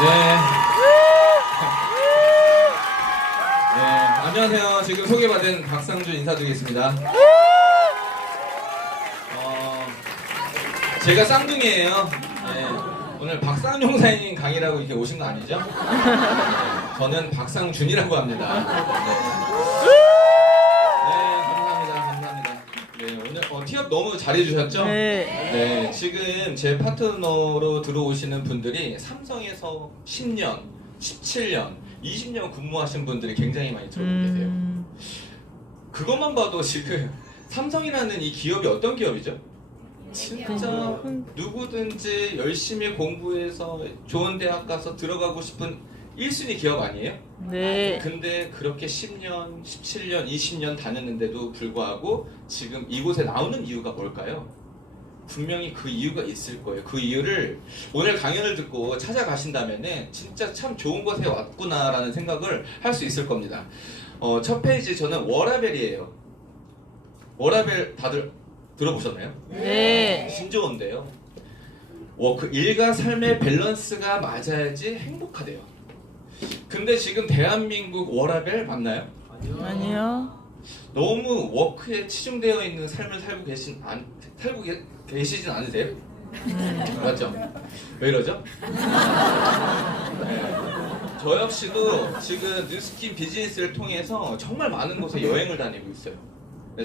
네. 네, 안녕하세요. 지금 소개받은 박상준 인사드리겠습니다. 제가 쌍둥이에요. 네, 오늘 박상용사님 강의라고 이렇게 오신 거 아니죠? 네, 저는 박상준이라고 합니다. 네, 감사합니다. 네, 오늘 티업 너무 잘해주셨죠? 네, 지금 제 파트너로 들어오시는 분들이 삼성에서 10년, 17년, 20년 근무하신 분들이 굉장히 많이 들어오고 계세요. 그것만 봐도 지금 삼성이라는 이 기업이 어떤 기업이죠? 진짜 누구든지 열심히 공부해서 좋은 대학 가서 들어가고 싶은 1순위 기업 아니에요? 네. 근데 그렇게 10년, 17년, 20년 다녔는데도 불구하고 지금 이곳에 나오는 이유가 뭘까요? 분명히 그 이유가 있을 거예요. 그 이유를 오늘 강연을 듣고 찾아가신다면은 진짜 참 좋은 곳에 왔구나라는 생각을 할 수 있을 겁니다. 첫 페이지 저는 워라벨이에요. 워라벨 다들 들어보셨나요? 네. 신조어인데요. 그 일과 삶의 밸런스가 맞아야지 행복하대요. 근데 지금 대한민국 워라벨 맞나요? 아니요. 너무 워크에 치중되어 있는 삶을 살고 계시진 않으세요? 맞죠? 왜 이러죠? 네. 저 역시도 지금 뉴스킨 비즈니스를 통해서 정말 많은 곳에 여행을 다니고 있어요.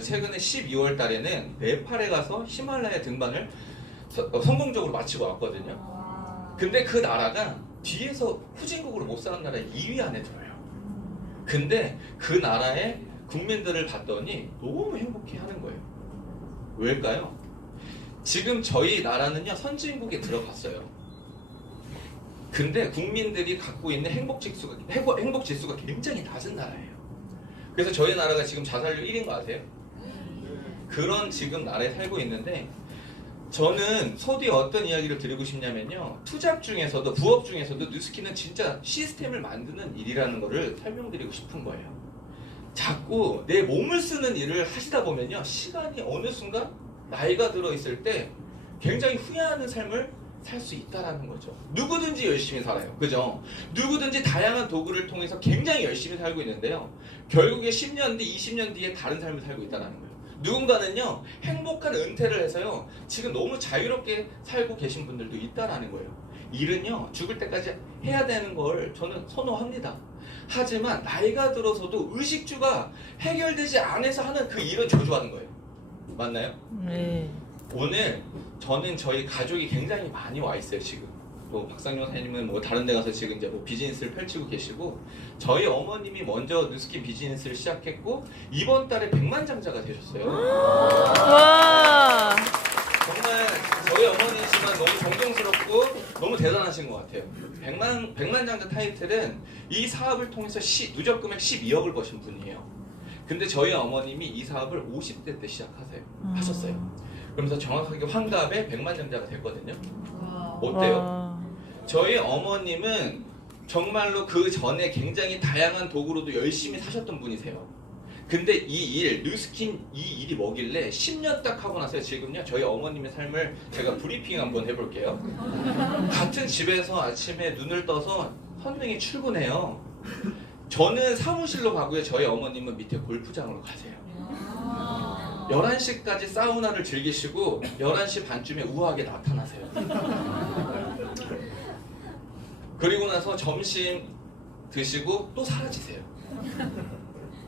최근에 12월 달에는 네팔에 가서 히말라야 등반을 성공적으로 마치고 왔거든요. 근데 그 나라가 뒤에서 후진국으로 못 사는 나라 2위 안에 들어요. 근데 그 나라의 국민들을 봤더니 너무 행복해하는 거예요. 왜일까요? 지금 저희 나라는요 선진국에 들어갔어요. 근데 국민들이 갖고 있는 행복 지수가 굉장히 낮은 나라예요. 그래서 저희 나라가 지금 자살률 1인 거 아세요? 그런 지금 나라에 살고 있는데 저는 서두에 어떤 이야기를 드리고 싶냐면요. 투잡 중에서도 부업 중에서도 뉴스킨은 진짜 시스템을 만드는 일이라는 거를 설명드리고 싶은 거예요. 자꾸 내 몸을 쓰는 일을 하시다 보면요. 시간이 어느 순간 나이가 들어있을 때 굉장히 후회하는 삶을 살 수 있다라는 거죠. 누구든지 열심히 살아요. 그죠? 누구든지 다양한 도구를 통해서 굉장히 열심히 살고 있는데요. 결국에 10년 뒤, 20년 뒤에 다른 삶을 살고 있다는 거예요. 누군가는요, 행복한 은퇴를 해서요, 지금 너무 자유롭게 살고 계신 분들도 있다라는 거예요. 일은요, 죽을 때까지 해야 되는 걸 저는 선호합니다. 하지만 나이가 들어서도 의식주가 해결되지 않아서 하는 그 일은 저주하는 거예요. 맞나요? 네. 오늘 저는 저희 가족이 굉장히 많이 와 있어요. 지금 또 박상용 사장님은 뭐 다른 데 가서 지금 이제 뭐 비즈니스를 펼치고 계시고 저희 어머님이 먼저 뉴스킨 비즈니스를 시작했고 이번 달에 백만장자가 되셨어요. 와. 정말 저희 어머니지만 너무 존경스럽고 너무 대단하신 것 같아요. 백만장자 타이틀은 이 사업을 통해서 누적 금액 12억을 버신 분이에요. 근데 저희 어머님이 이 사업을 50대 때 하셨어요. 그러면서 정확하게 환갑에 백만장자가 됐거든요. 어때요? 와. 저희 어머님은 정말로 그 전에 굉장히 다양한 도구로도 열심히 사셨던 분이세요. 근데 뉴스킨 이 일이 뭐길래 10년 딱 하고 나서 지금요 저희 어머님의 삶을 제가 브리핑 한번 해볼게요. 같은 집에서 아침에 눈을 떠서 선생이 출근해요. 저는 사무실로 가고요. 저희 어머님은 밑에 골프장으로 가세요. 11시까지 사우나를 즐기시고 11시 반쯤에 우아하게 나타나세요. 그리고 나서 점심 드시고 또 사라지세요.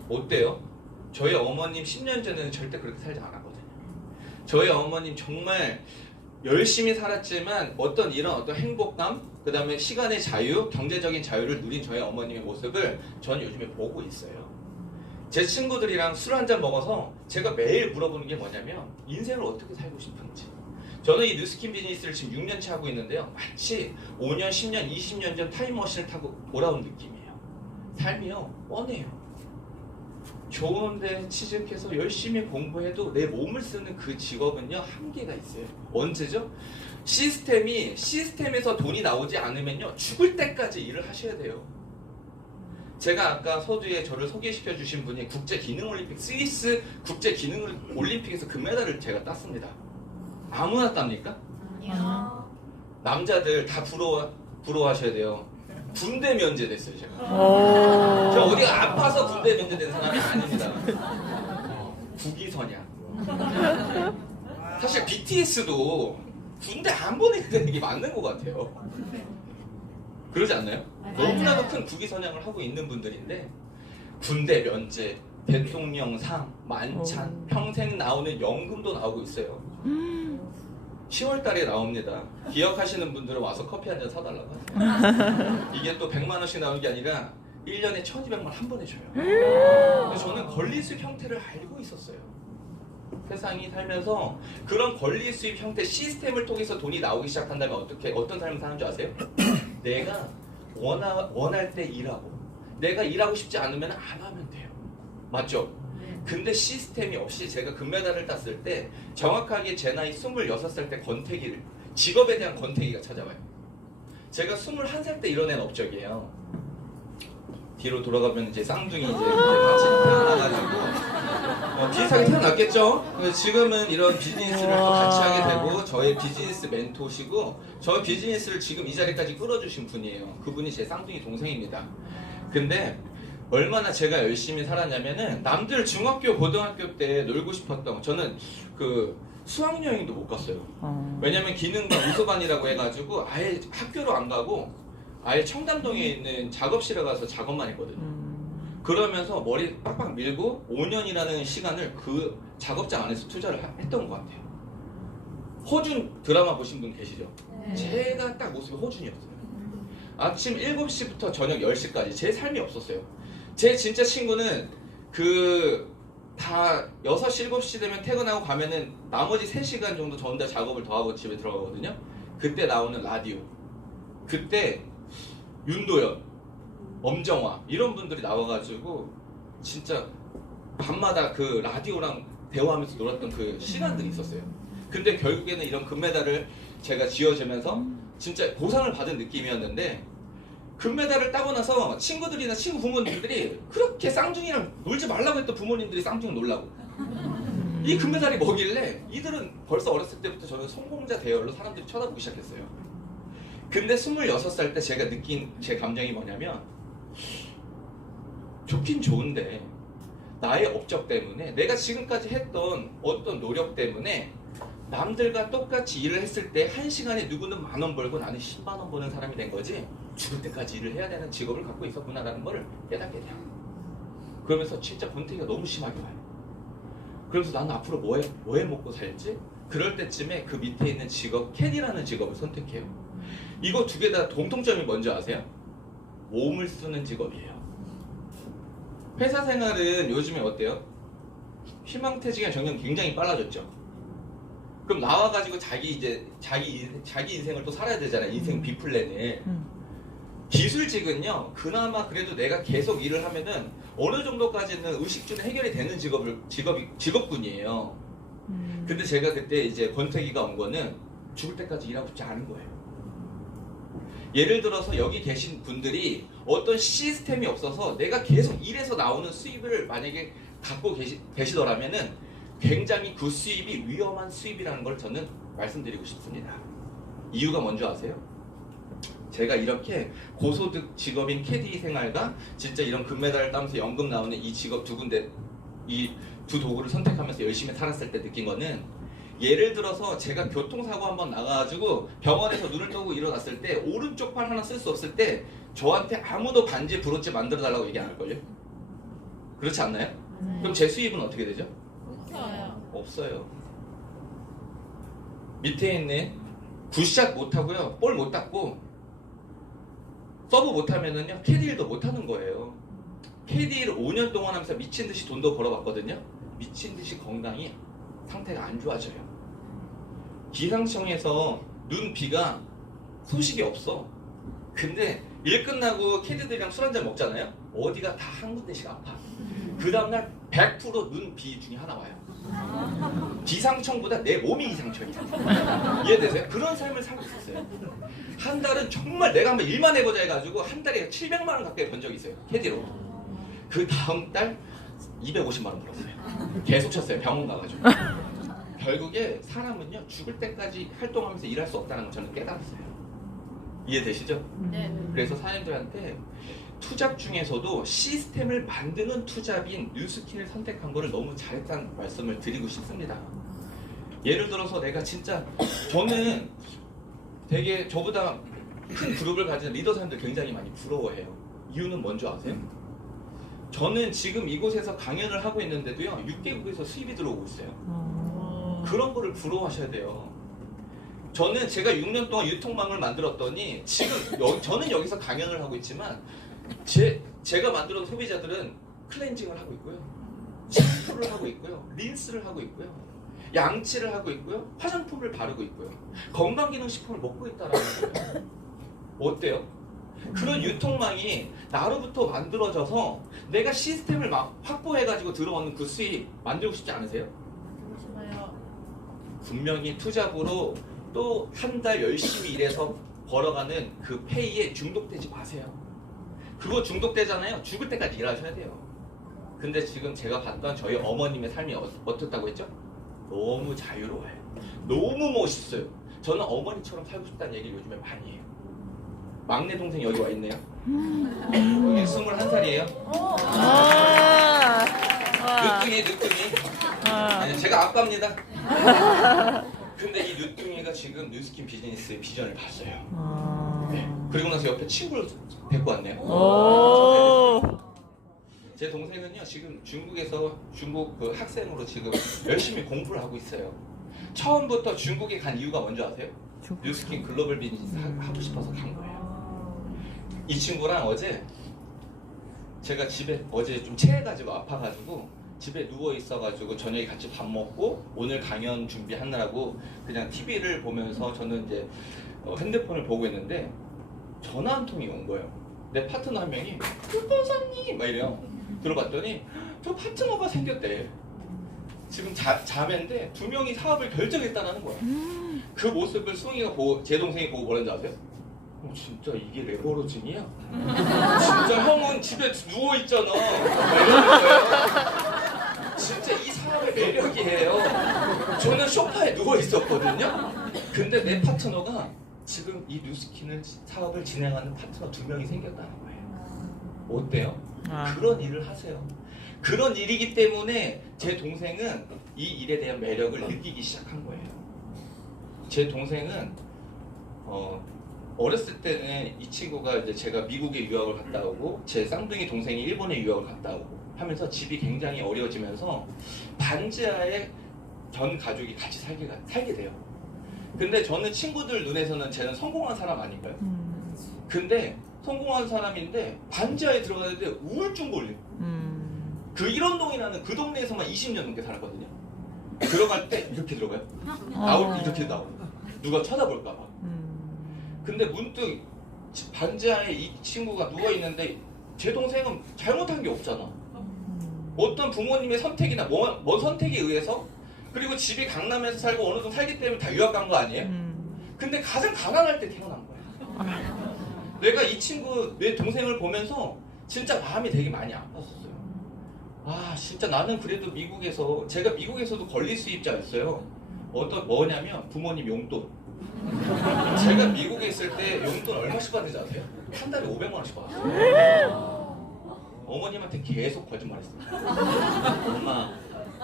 어때요? 저희 어머님 10년 전에는 절대 그렇게 살지 않았거든요. 저희 어머님 정말 열심히 살았지만 이런 어떤 행복감, 그 다음에 시간의 자유, 경제적인 자유를 누린 저희 어머님의 모습을 전 요즘에 보고 있어요. 제 친구들이랑 술 한잔 먹어서 제가 매일 물어보는 게 뭐냐면 인생을 어떻게 살고 싶은지. 저는 이 뉴스킨 비즈니스를 지금 6년째 하고 있는데요. 마치 5년, 10년, 20년 전 타임머신을 타고 돌아온 느낌이에요. 삶이요, 뻔해요. 좋은데 취직해서 열심히 공부해도 내 몸을 쓰는 그 직업은요, 한계가 있어요. 언제죠? 시스템에서 돈이 나오지 않으면요, 죽을 때까지 일을 하셔야 돼요. 제가 아까 서두에 저를 소개시켜 주신 분이 국제기능올림픽, 스위스 국제기능올림픽에서 금메달을 제가 땄습니다. 아무나 땁니까? 아니요. 남자들 다 부러워하셔야 돼요. 군대 면제됐어요 제가. 오. 제가 어디가 아파서 군대 면제된 사람이 아닙니다. 국위선양. 사실 BTS도 군대 안 보내는 게 맞는 것 같아요. 그러지 않나요? 너무나도 큰 국위선양을 하고 있는 분들인데 군대 면제, 대통령상, 만찬, 평생 나오는 연금도 나오고 있어요. 10월 달에 나옵니다. 기억하시는 분들은 와서 커피 한 잔 사달라고 하세요. 이게 또 100만 원씩 나오는 게 아니라 1년에 1200만 한 번에 줘요. 그래서 저는 권리 수입 형태를 알고 있었어요. 세상이 살면서 그런 권리 수입 형태 시스템을 통해서 돈이 나오기 시작한다면 어떤 삶을 사는 줄 아세요? 내가 원할 때 일하고 내가 일하고 싶지 않으면 안 하면 돼요. 맞죠? 근데 시스템이 없이 제가 금메달을 땄을 때 정확하게 제 나이 26살 때 권태기를 직업에 대한 권태기가 찾아와요. 제가 21살 때 이뤄낸 업적이에요. 뒤로 돌아가면 이제 쌍둥이 이제 같이 태어나가지고 비슷하게 태어났겠죠? 그래서 지금은 이런 비즈니스를 또 같이 하게 되고 저의 비즈니스 멘토시고 저 비즈니스를 지금 이 자리까지 끌어주신 분이에요. 그분이 제 쌍둥이 동생입니다. 근데 얼마나 제가 열심히 살았냐면은 남들 중학교, 고등학교 때 놀고 싶었던 저는 그 수학여행도 못 갔어요. 왜냐면 기능과 우수반이라고 해가지고 아예 학교로 안 가고 아예 청담동에 있는 작업실에 가서 작업만 했거든요. 그러면서 머리 빡빡 밀고 5년이라는 시간을 그 작업장 안에서 투자를 했던 것 같아요. 허준 드라마 보신 분 계시죠? 제가 딱 모습이 허준이었어요. 아침 7시부터 저녁 10시까지 제 삶이 없었어요. 제 진짜 친구는 다 6시, 7시 되면 퇴근하고 가면은 나머지 3시간 정도 저 혼자 작업을 더 하고 집에 들어가거든요. 그때 나오는 라디오. 그때 윤도현, 엄정화 이런 분들이 나와가지고 진짜 밤마다 그 라디오랑 대화하면서 놀았던 그 시간들이 있었어요. 근데 결국에는 이런 금메달을 제가 쥐어주면서 진짜 보상을 받은 느낌이었는데 금메달을 따고 나서 친구들이나 친구 부모님들이 그렇게 쌍둥이랑 놀지 말라고 했던 부모님들이 쌍둥이 놀라고 이 금메달이 뭐길래 이들은 벌써 어렸을 때부터 저는 성공자 대열로 사람들이 쳐다보기 시작했어요. 근데 26살 때 제가 느낀 제 감정이 뭐냐면 좋긴 좋은데 나의 업적 때문에 내가 지금까지 했던 어떤 노력 때문에 남들과 똑같이 일을 했을 때 1시간에 누구는 10,000원 벌고 나는 100,000원 버는 사람이 된 거지 죽을 때까지 일을 해야 되는 직업을 갖고 있었구나라는 걸 깨닫게 돼요. 그러면서 진짜 권태기가 너무 심하게 와요. 그러면서 나는 앞으로 뭐해 먹고 살지? 그럴 때쯤에 그 밑에 있는 직업 캐디라는 직업을 선택해요. 이거 두 개 다 공통점이 뭔지 아세요? 몸을 쓰는 직업이에요. 회사 생활은 요즘에 어때요? 희망퇴직의 정령 굉장히 빨라졌죠. 그럼 나와가지고 자기 인생을 또 살아야 되잖아요. 인생 B플랜을. 기술직은요, 그나마 그래도 내가 계속 일을 하면은 어느 정도까지는 의식주는 해결이 되는 직업군이에요. 근데 제가 그때 이제 권태기가 온 거는 죽을 때까지 일하고 싶지 않은 거예요. 예를 들어서 여기 계신 분들이 어떤 시스템이 없어서 내가 계속 일해서 나오는 수입을 만약에 갖고 계시더라면은 굉장히 그 수입이 위험한 수입이라는 걸 저는 말씀드리고 싶습니다. 이유가 뭔지 아세요? 제가 이렇게 고소득 직업인 캐디 생활과 진짜 이런 금메달을 따면서 연금 나오는 이 직업 두 군데, 이 두 도구를 선택하면서 열심히 살았을 때 느낀 거는 예를 들어서 제가 교통사고 한번 나가가지고 병원에서 눈을 뜨고 일어났을 때 오른쪽 팔 하나 쓸 수 없을 때 저한테 아무도 반지 브로치 만들어 달라고 얘기 안 할걸요? 그렇지 않나요? 그럼 제 수입은 어떻게 되죠? 없어요. 밑에 있는 굿샷 못하고요, 볼 못 닦고 서브 못하면은요 캐디일도 못하는 거예요. 캐디를 5년 동안 하면서 미친듯이 돈도 벌어봤거든요. 미친듯이 건강이 상태가 안 좋아져요. 기상청에서 눈비가 소식이 없어. 근데 일 끝나고 캐디들이랑 술 한잔 먹잖아요. 어디가 다 한 군데씩 아파. 그 다음날 100% 눈비 중에 하나 와요. 기상청보다 내 몸이 기상청이야. 이해되세요? 그런 삶을 살고 있었어요. 한 달은 정말 내가 한번 일만 해보자 해가지고 한 달에 700만 원 가까이 번 적이 있어요. 캐디로. 그 다음 달 250만 원 벌었어요. 계속 쳤어요. 병원 가가지고. 결국에 사람은요 죽을 때까지 활동하면서 일할 수 없다는 걸 저는 깨달았어요. 이해되시죠? 네. 그래서 사장님들한테 투잡 중에서도 시스템을 만드는 투잡인 뉴스킨을 선택한 거를 너무 잘했다는 말씀을 드리고 싶습니다. 예를 들어서 내가 진짜 저는 되게 저보다 큰 그룹을 가진 리더 사람들 굉장히 많이 부러워해요. 이유는 뭔지 아세요? 저는 지금 이곳에서 강연을 하고 있는데도요 6개국에서 수입이 들어오고 있어요. 그런 거를 부러워하셔야 돼요. 저는 제가 6년 동안 유통망을 만들었더니 지금 저는 여기서 강연을 하고 있지만 제가 만들어온 소비자들은 클렌징을 하고 있고요, 샴푸를 하고 있고요, 린스를 하고 있고요, 양치를 하고 있고요, 화장품을 바르고 있고요, 건강기능식품을 먹고 있다라는 거예요. 어때요? 그런 유통망이 나로부터 만들어져서 내가 시스템을 막 확보해가지고 들어오는 그 수익 만들고 싶지 않으세요? 그러시나요? 분명히 투잡으로 또 한 달 열심히 일해서 벌어가는 그 페이에 중독되지 마세요. 그거 중독되잖아요. 죽을 때까지 일하셔야 돼요. 근데 지금 제가 봤던 저희 어머님의 삶이 어떻다고 했죠? 너무 자유로워요. 너무 멋있어요. 저는 어머니처럼 살고 싶다는 얘기를 요즘에 많이 해요. 막내 동생 여기 와 있네요. 여기 21살이에요. 늦둥이. 아니, 제가 아빠입니다. 근데 이 늦둥이가 지금 뉴스킨 비즈니스의 비전을 봤어요. 네. 그리고 나서 옆에 친구를 데리고 왔네요. 제 동생은요 지금 중국 그 학생으로 지금 열심히 공부를 하고 있어요. 처음부터 중국에 간 이유가 뭔지 아세요? 뉴스킨 글로벌 비즈니스 하고 싶어서 간 거예요. 이 친구랑 어제 제가 집에 어제 좀 체해가지고 아파가지고 집에 누워 있어가지고 저녁에 같이 밥 먹고 오늘 강연 준비하느라고 그냥 TV를 보면서 저는 이제 핸드폰을 보고 있는데 전화 한 통이 온 거예요. 내 파트너 한 명이 교통사님 막 이래요. 들어봤더니 저 파트너가 생겼대. 지금 자매인데 2명이 사업을 결정했다는 거야. 그 모습을 수웅이가 보고 제 동생이 보고 뭐라는지 아세요? 진짜 이게 레버러징이야? 진짜 형은 집에 누워있잖아 막 이러는 거예요. 진짜 이 사람의 매력이에요. 저는 소파에 누워있었거든요. 근데 내 파트너가 지금 이 뉴스킨을 사업을 진행하는 파트너 2명이 생겼다는 거예요. 어때요? 그런 일을 하세요. 그런 일이기 때문에 제 동생은 이 일에 대한 매력을 느끼기 시작한 거예요. 제 동생은 어렸을 때는 이 친구가 이제 제가 미국에 유학을 갔다 오고 제 쌍둥이 동생이 일본에 유학을 갔다 오고 하면서 집이 굉장히 어려워지면서 반지하에 전 가족이 같이 살게 돼요. 근데 저는 친구들 눈에서는 쟤는 성공한 사람 아닌가요? 근데 성공한 사람인데 반지하에 들어가는데 우울증 걸려. 그 일원동이라는 그 동네에서만 20년 넘게 살았거든요. 들어갈 때 이렇게 들어가요. 나올 때 이렇게 나와요. 누가 쳐다볼까 봐. 근데 문득 반지하에 이 친구가 누워있는데 제 동생은 잘못한 게 없잖아. 어떤 부모님의 선택이나 뭔 선택에 의해서 그리고 집이 강남에서 살고 어느 정도 살기 때문에 다 유학 간 거 아니에요? 근데 가장 가난할 때 태어난 거야. 내가 이 친구 내 동생을 보면서 진짜 마음이 되게 많이 아팠었어요. 아 진짜 나는 그래도 미국에서 제가 미국에서도 권리 수입자였어요. 뭐냐면 부모님 용돈. 제가 미국에 있을 때 용돈 얼마씩 받는지 아세요? 한 달에 500만 원씩 받았어요. 어머님한테 계속 거짓말했어요. 엄마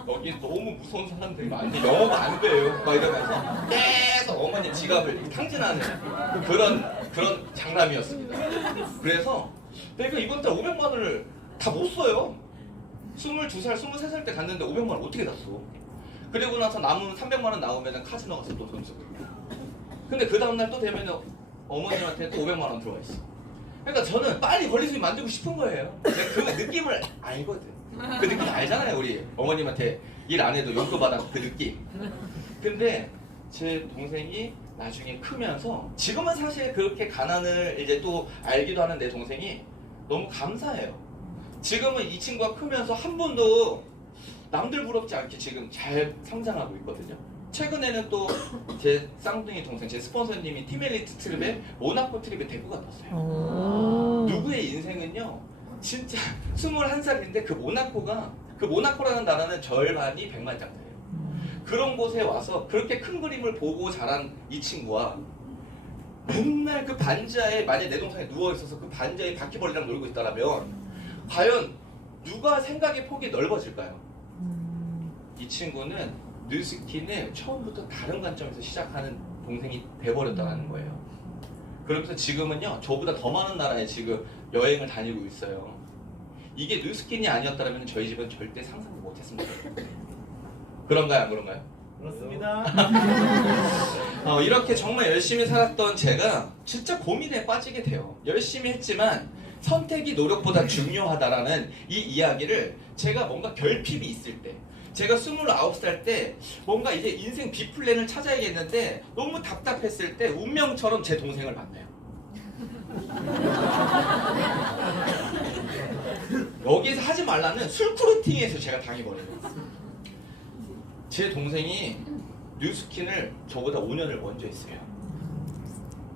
여기 너무 무서운 사람들이 많은데 영어가 안 돼요. 막 이러면서 계속 어머니 지갑을 탕진하는 그런 장남이었습니다. 그래서 내가 이번 달 500만 원을 다 못 써요. 22살, 23살 때 갔는데 500만 원 어떻게 다 써? 그리고 나서 남은 300만 원 나오면 카지노 가서 또 돈 쓰고. 근데 그 다음날 또 되면 어머님한테 또 500만 원 들어와 있어. 그러니까 저는 빨리 권리수입 만들고 싶은 거예요. 내가 그 느낌을 알거든. 그 느낌 알잖아요. 우리 어머님한테 일 안 해도 용돈 받아 그 느낌. 근데 제 동생이 나중에 크면서 지금은 사실 그렇게 가난을 이제 또 알기도 하는 내 동생이 너무 감사해요. 지금은 이 친구가 크면서 한 번도 남들 부럽지 않게 지금 잘 성장하고 있거든요. 최근에는 또 제 쌍둥이 동생, 제 스폰서님이 팀엘리트 트립에 모나코 트립에 데리고 갔었어요. 누구의 인생은요 진짜 21살인데 그 모나코라는 나라는 절반이 100만장자예요. 그런 곳에 와서 그렇게 큰 그림을 보고 자란 이 친구와 맨날 그 반지하에 만약 내 동생이 누워있어서 그 반지하에 바퀴벌레랑 놀고 있다라면 과연 누가 생각의 폭이 넓어질까요? 이 친구는 뉴스킨을 처음부터 다른 관점에서 시작하는 동생이 돼버렸다는 거예요. 그러면서 지금은요 저보다 더 많은 나라에 지금 여행을 다니고 있어요. 이게 뉴스킨이 아니었다면 저희 집은 절대 상상도 못했습니다. 그런가요 안 그런가요? 그렇습니다. 이렇게 정말 열심히 살았던 제가 진짜 고민에 빠지게 돼요. 열심히 했지만 선택이 노력보다 중요하다라는 이 이야기를 제가 뭔가 결핍이 있을 때, 제가 29살 때 뭔가 이제 인생 B플랜을 찾아야겠는데 너무 답답했을 때 운명처럼 제 동생을 만나요. 여기서 하지 말라는 술쿠르팅에서 제가 당해버려요. 제 동생이 뉴스킨을 저보다 5년을 먼저 했어요.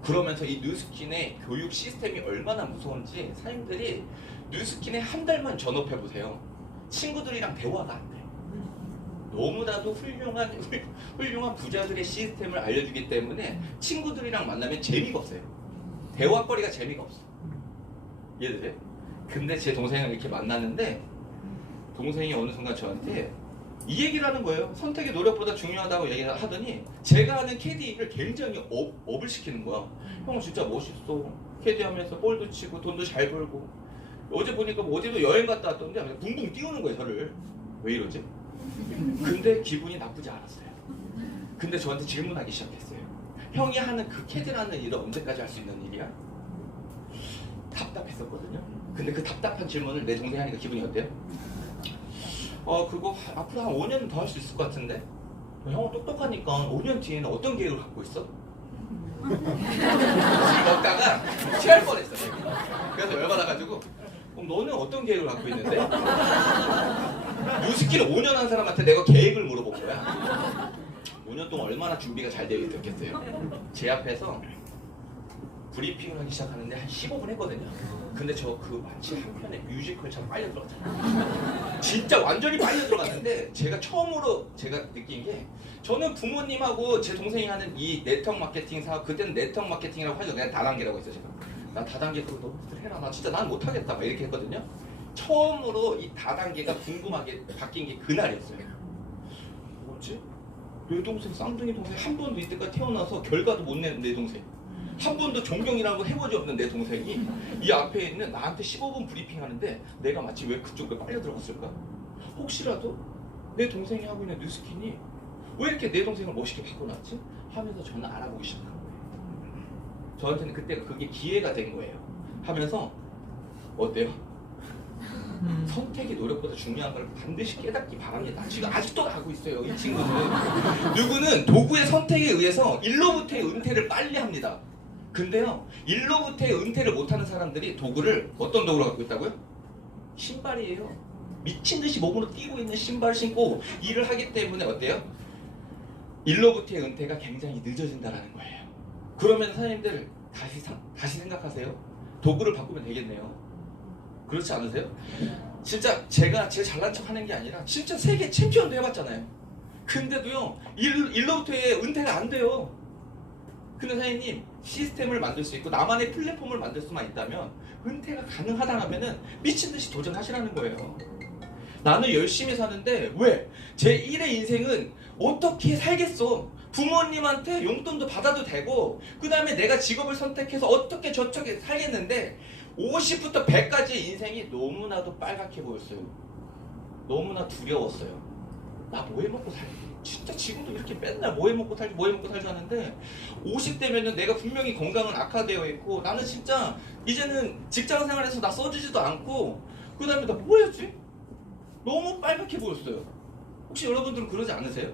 그러면서 이 뉴스킨의 교육 시스템이 얼마나 무서운지 사람들이 뉴스킨에 한 달만 전업해보세요. 친구들이랑 대화가 안 돼요. 너무나도 훌륭한 부자들의 시스템을 알려주기 때문에 친구들이랑 만나면 재미가 없어요. 대화거리가 재미가 없어. 이해되세요? 근데 제 동생을 이렇게 만났는데 동생이 어느 순간 저한테 이 얘기를 하는 거예요. 선택의 노력보다 중요하다고 얘기를 하더니 제가 하는 캐디를 굉장히 업을 시키는 거야. 형 진짜 멋있어. 캐디하면서 볼도 치고 돈도 잘 벌고 어제 보니까 뭐 어디도 여행 갔다 왔던데 그냥 붕붕 띄우는 거예요 저를. 왜 이러지? 근데 기분이 나쁘지 않았어요. 근데 저한테 질문하기 시작했어요. 형이 하는 그 캐디라는 일을 언제까지 할 수 있는 일이야? 답답했었거든요. 근데 그 답답한 질문을 내 동생이 하니까 기분이 어때요? 그거 앞으로 한 5년은 더 할 수 있을 것 같은데? 형은 똑똑하니까 5년 뒤에는 어떤 계획을 갖고 있어? 술 먹다가 취할 뻔했어. 그래서 열받아가지고 그럼 너는 어떤 계획을 갖고 있는데? 뉴스키를 5년 한 사람한테 내가 계획을 물어본 거야. 5년 동안 얼마나 준비가 잘 되어 있었겠어요. 제 앞에서 브리핑을 하기 시작하는데 한 15분 했거든요. 근데 저 그 마치 한 편의 뮤지컬처럼 빨려 들어갔잖아요. 진짜 완전히 빨려 들어갔는데 제가 처음으로 제가 느낀 게 저는 부모님하고 제 동생이 하는 이 네트워크 마케팅 사업, 그때는 네트워크 마케팅이라고 하죠. 내가 다단계라고 했어 제가. 나 다단계 그거 너무 해라. 나 진짜 난 못하겠다. 막 이렇게 했거든요. 처음으로 이 다단계가 궁금하게 바뀐 게 그날이었어요. 뭐지? 내 동생 쌍둥이 동생 한 번도 이때까지 태어나서 결과도 못 내는 내 동생. 한 번도 존경이라는 걸 해본 적 없는 내 동생이 이 앞에 있는 나한테 15분 브리핑 하는데 내가 마치 왜 그쪽에 빨려 들어갔을까? 혹시라도 내 동생이 하고 있는 뉴스킨이 왜 이렇게 내 동생을 멋있게 바꿔놨지? 하면서 저는 알아보기 시작한 거예요. 저한테는 그때가 그게 기회가 된 거예요. 하면서 어때요? 선택이 노력보다 중요한 걸 반드시 깨닫기 바랍니다. 지금 아직도 하고 있어요. 이 친구는. 누구는 도구의 선택에 의해서 일로부터의 은퇴를 빨리 합니다. 근데요, 일로부터의 은퇴를 못하는 사람들이 도구를 어떤 도구를 갖고 있다고요? 신발이에요. 미친 듯이 몸으로 뛰고 있는 신발 신고 일을 하기 때문에 어때요? 일로부터의 은퇴가 굉장히 늦어진다는 거예요. 그러면 사장님들 다시 생각하세요. 도구를 바꾸면 되겠네요. 그렇지 않으세요? 진짜 제가 제 잘난 척 하는 게 아니라 진짜 세계 챔피언도 해봤잖아요. 근데도요, 일로부터의 은퇴가 안 돼요. 근데 사장님, 시스템을 만들 수 있고 나만의 플랫폼을 만들 수만 있다면 은퇴가 가능하다면은 미친 듯이 도전하시라는 거예요. 나는 열심히 사는데 왜? 제 1의 인생은 어떻게 살겠어? 부모님한테 용돈도 받아도 되고 그 다음에 내가 직업을 선택해서 어떻게 저쪽에 살겠는데 50부터 100까지의 인생이 너무나도 빨갛게 보였어요. 너무나 두려웠어요. 나 뭐해 먹고 살지? 진짜 지금도 이렇게 맨날 뭐해 먹고 살지 하는데 50대면은 내가 분명히 건강은 악화되어 있고 나는 진짜 이제는 직장 생활에서 나 써주지도 않고 그 다음에 나 뭐 해야지? 너무 빨갛게 보였어요. 혹시 여러분들은 그러지 않으세요?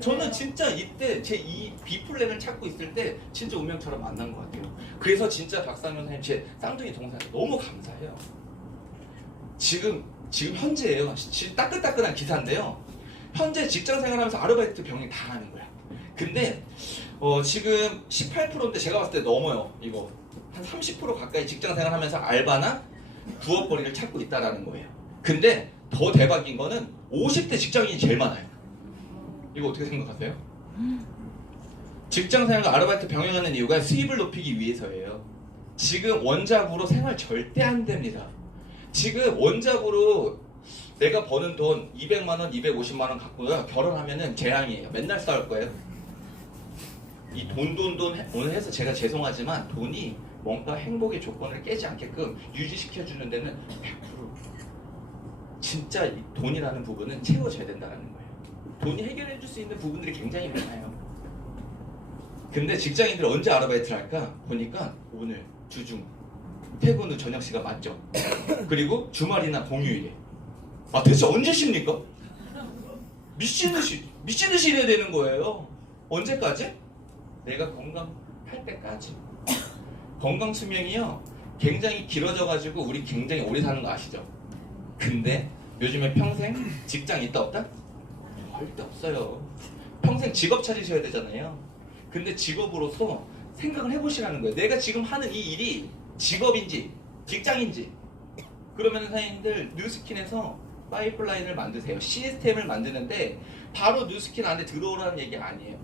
저는 진짜 이때 제 이 B플랜을 찾고 있을 때 진짜 운명처럼 만난 것 같아요. 그래서 진짜 박상현 선생님 제 쌍둥이 동생한테 너무 감사해요. 지금 현재예요. 지금 따끈따끈한 기사인데요. 현재 직장 생활하면서 아르바이트 병행 다 하는 거야. 근데 지금 18%인데 제가 봤을 때 넘어요. 이거 한 30% 가까이 직장 생활하면서 알바나 부업거리를 찾고 있다라는 거예요. 근데 더 대박인 거는 50대 직장인이 제일 많아요. 이거 어떻게 생각하세요? 직장생활과 아르바이트 병행하는 이유가 수입을 높이기 위해서예요. 지금 원잡으로 생활 절대 안 됩니다. 지금 원잡으로 내가 버는 돈 200만 원, 250만 원 갖고요. 결혼하면은 재앙이에요. 맨날 싸울 거예요. 이 돈 오늘 해서 제가 죄송하지만 돈이 뭔가 행복의 조건을 깨지 않게끔 유지시켜주는 데는 100% 진짜 이 돈이라는 부분은 채워져야 된다는 거예요. 돈이 해결해 줄 수 있는 부분들이 굉장히 많아요. 근데 직장인들 언제 아르바이트를 할까? 보니까 오늘 주중 퇴근 후 저녁 시간 맞죠? 그리고 주말이나 공휴일에 대체 언제 쉽니까? 미친 듯이 일해야 되는 거예요. 언제까지? 내가 건강할 때까지. 건강 수명이요 굉장히 길어져가지고 우리 굉장히 오래 사는 거 아시죠? 근데 요즘에 평생 직장 있다 없다? 절대 없어요. 평생 직업 찾으셔야 되잖아요. 근데 직업으로서 생각을 해보시라는 거예요. 내가 지금 하는 이 일이 직업인지 직장인지. 그러면 사장님들 뉴스킨에서 파이프라인을 만드세요. 시스템을 만드는데 바로 뉴스킨 안에 들어오라는 얘기 아니에요.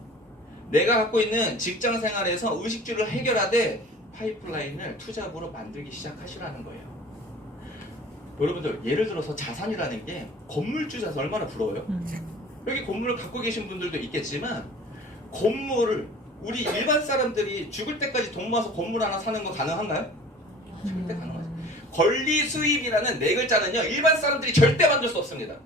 내가 갖고 있는 직장 생활에서 의식주를 해결하되 파이프라인을 투잡으로 만들기 시작하시라는 거예요. 여러분들 예를 들어서 자산이라는 게 건물주 자산 얼마나 부러워요? 여기 건물을 갖고 계신 분들도 있겠지만 건물을 우리 일반 사람들이 죽을 때까지 돈 모아서 건물 하나 사는 거 가능한가요? 절대 가능하죠. 권리 수입이라는 네 글자는요 일반 사람들이 절대 만들 수 없습니다.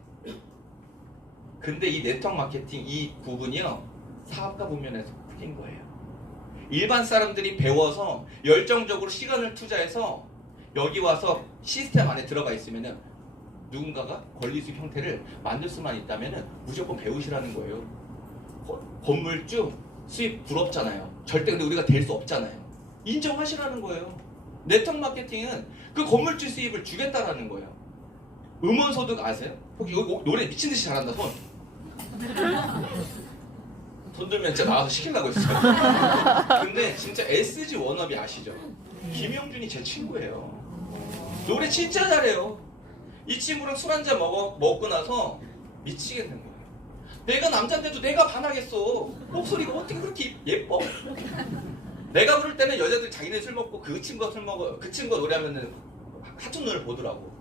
근데 이 네트워크 마케팅 이 부분이요 사업가 분면에서 풀린 거예요. 일반 사람들이 배워서 열정적으로 시간을 투자해서 여기 와서 시스템 안에 들어가 있으면은 누군가가 권리 수입 형태를 만들 수만 있다면은 무조건 배우시라는 거예요. 건물주 수입 부럽잖아요. 절대 근데 우리가 될 수 없잖아요. 인정하시라는 거예요. 네트워크 마케팅은 그 건물주 수입을 주겠다라는 거예요. 음원소득 아세요? 혹시 이거 노래 미친 듯이 잘한다 손. 손 들면 진짜 나와서 시키려고 했어요. 근데 진짜 SG 워너비 아시죠? 김영준이 제 친구예요. 노래 진짜 잘해요. 이 친구랑 술 한잔 먹고 나서 미치겠는 거예요. 내가 남자인데도 내가 반하겠어. 목소리가 어떻게 그렇게 예뻐? 내가 부를 때는 여자들 자기네 술 먹고 그 친구가 술 먹어 그 친구가 노래하면은 하춘 노래를 보더라고.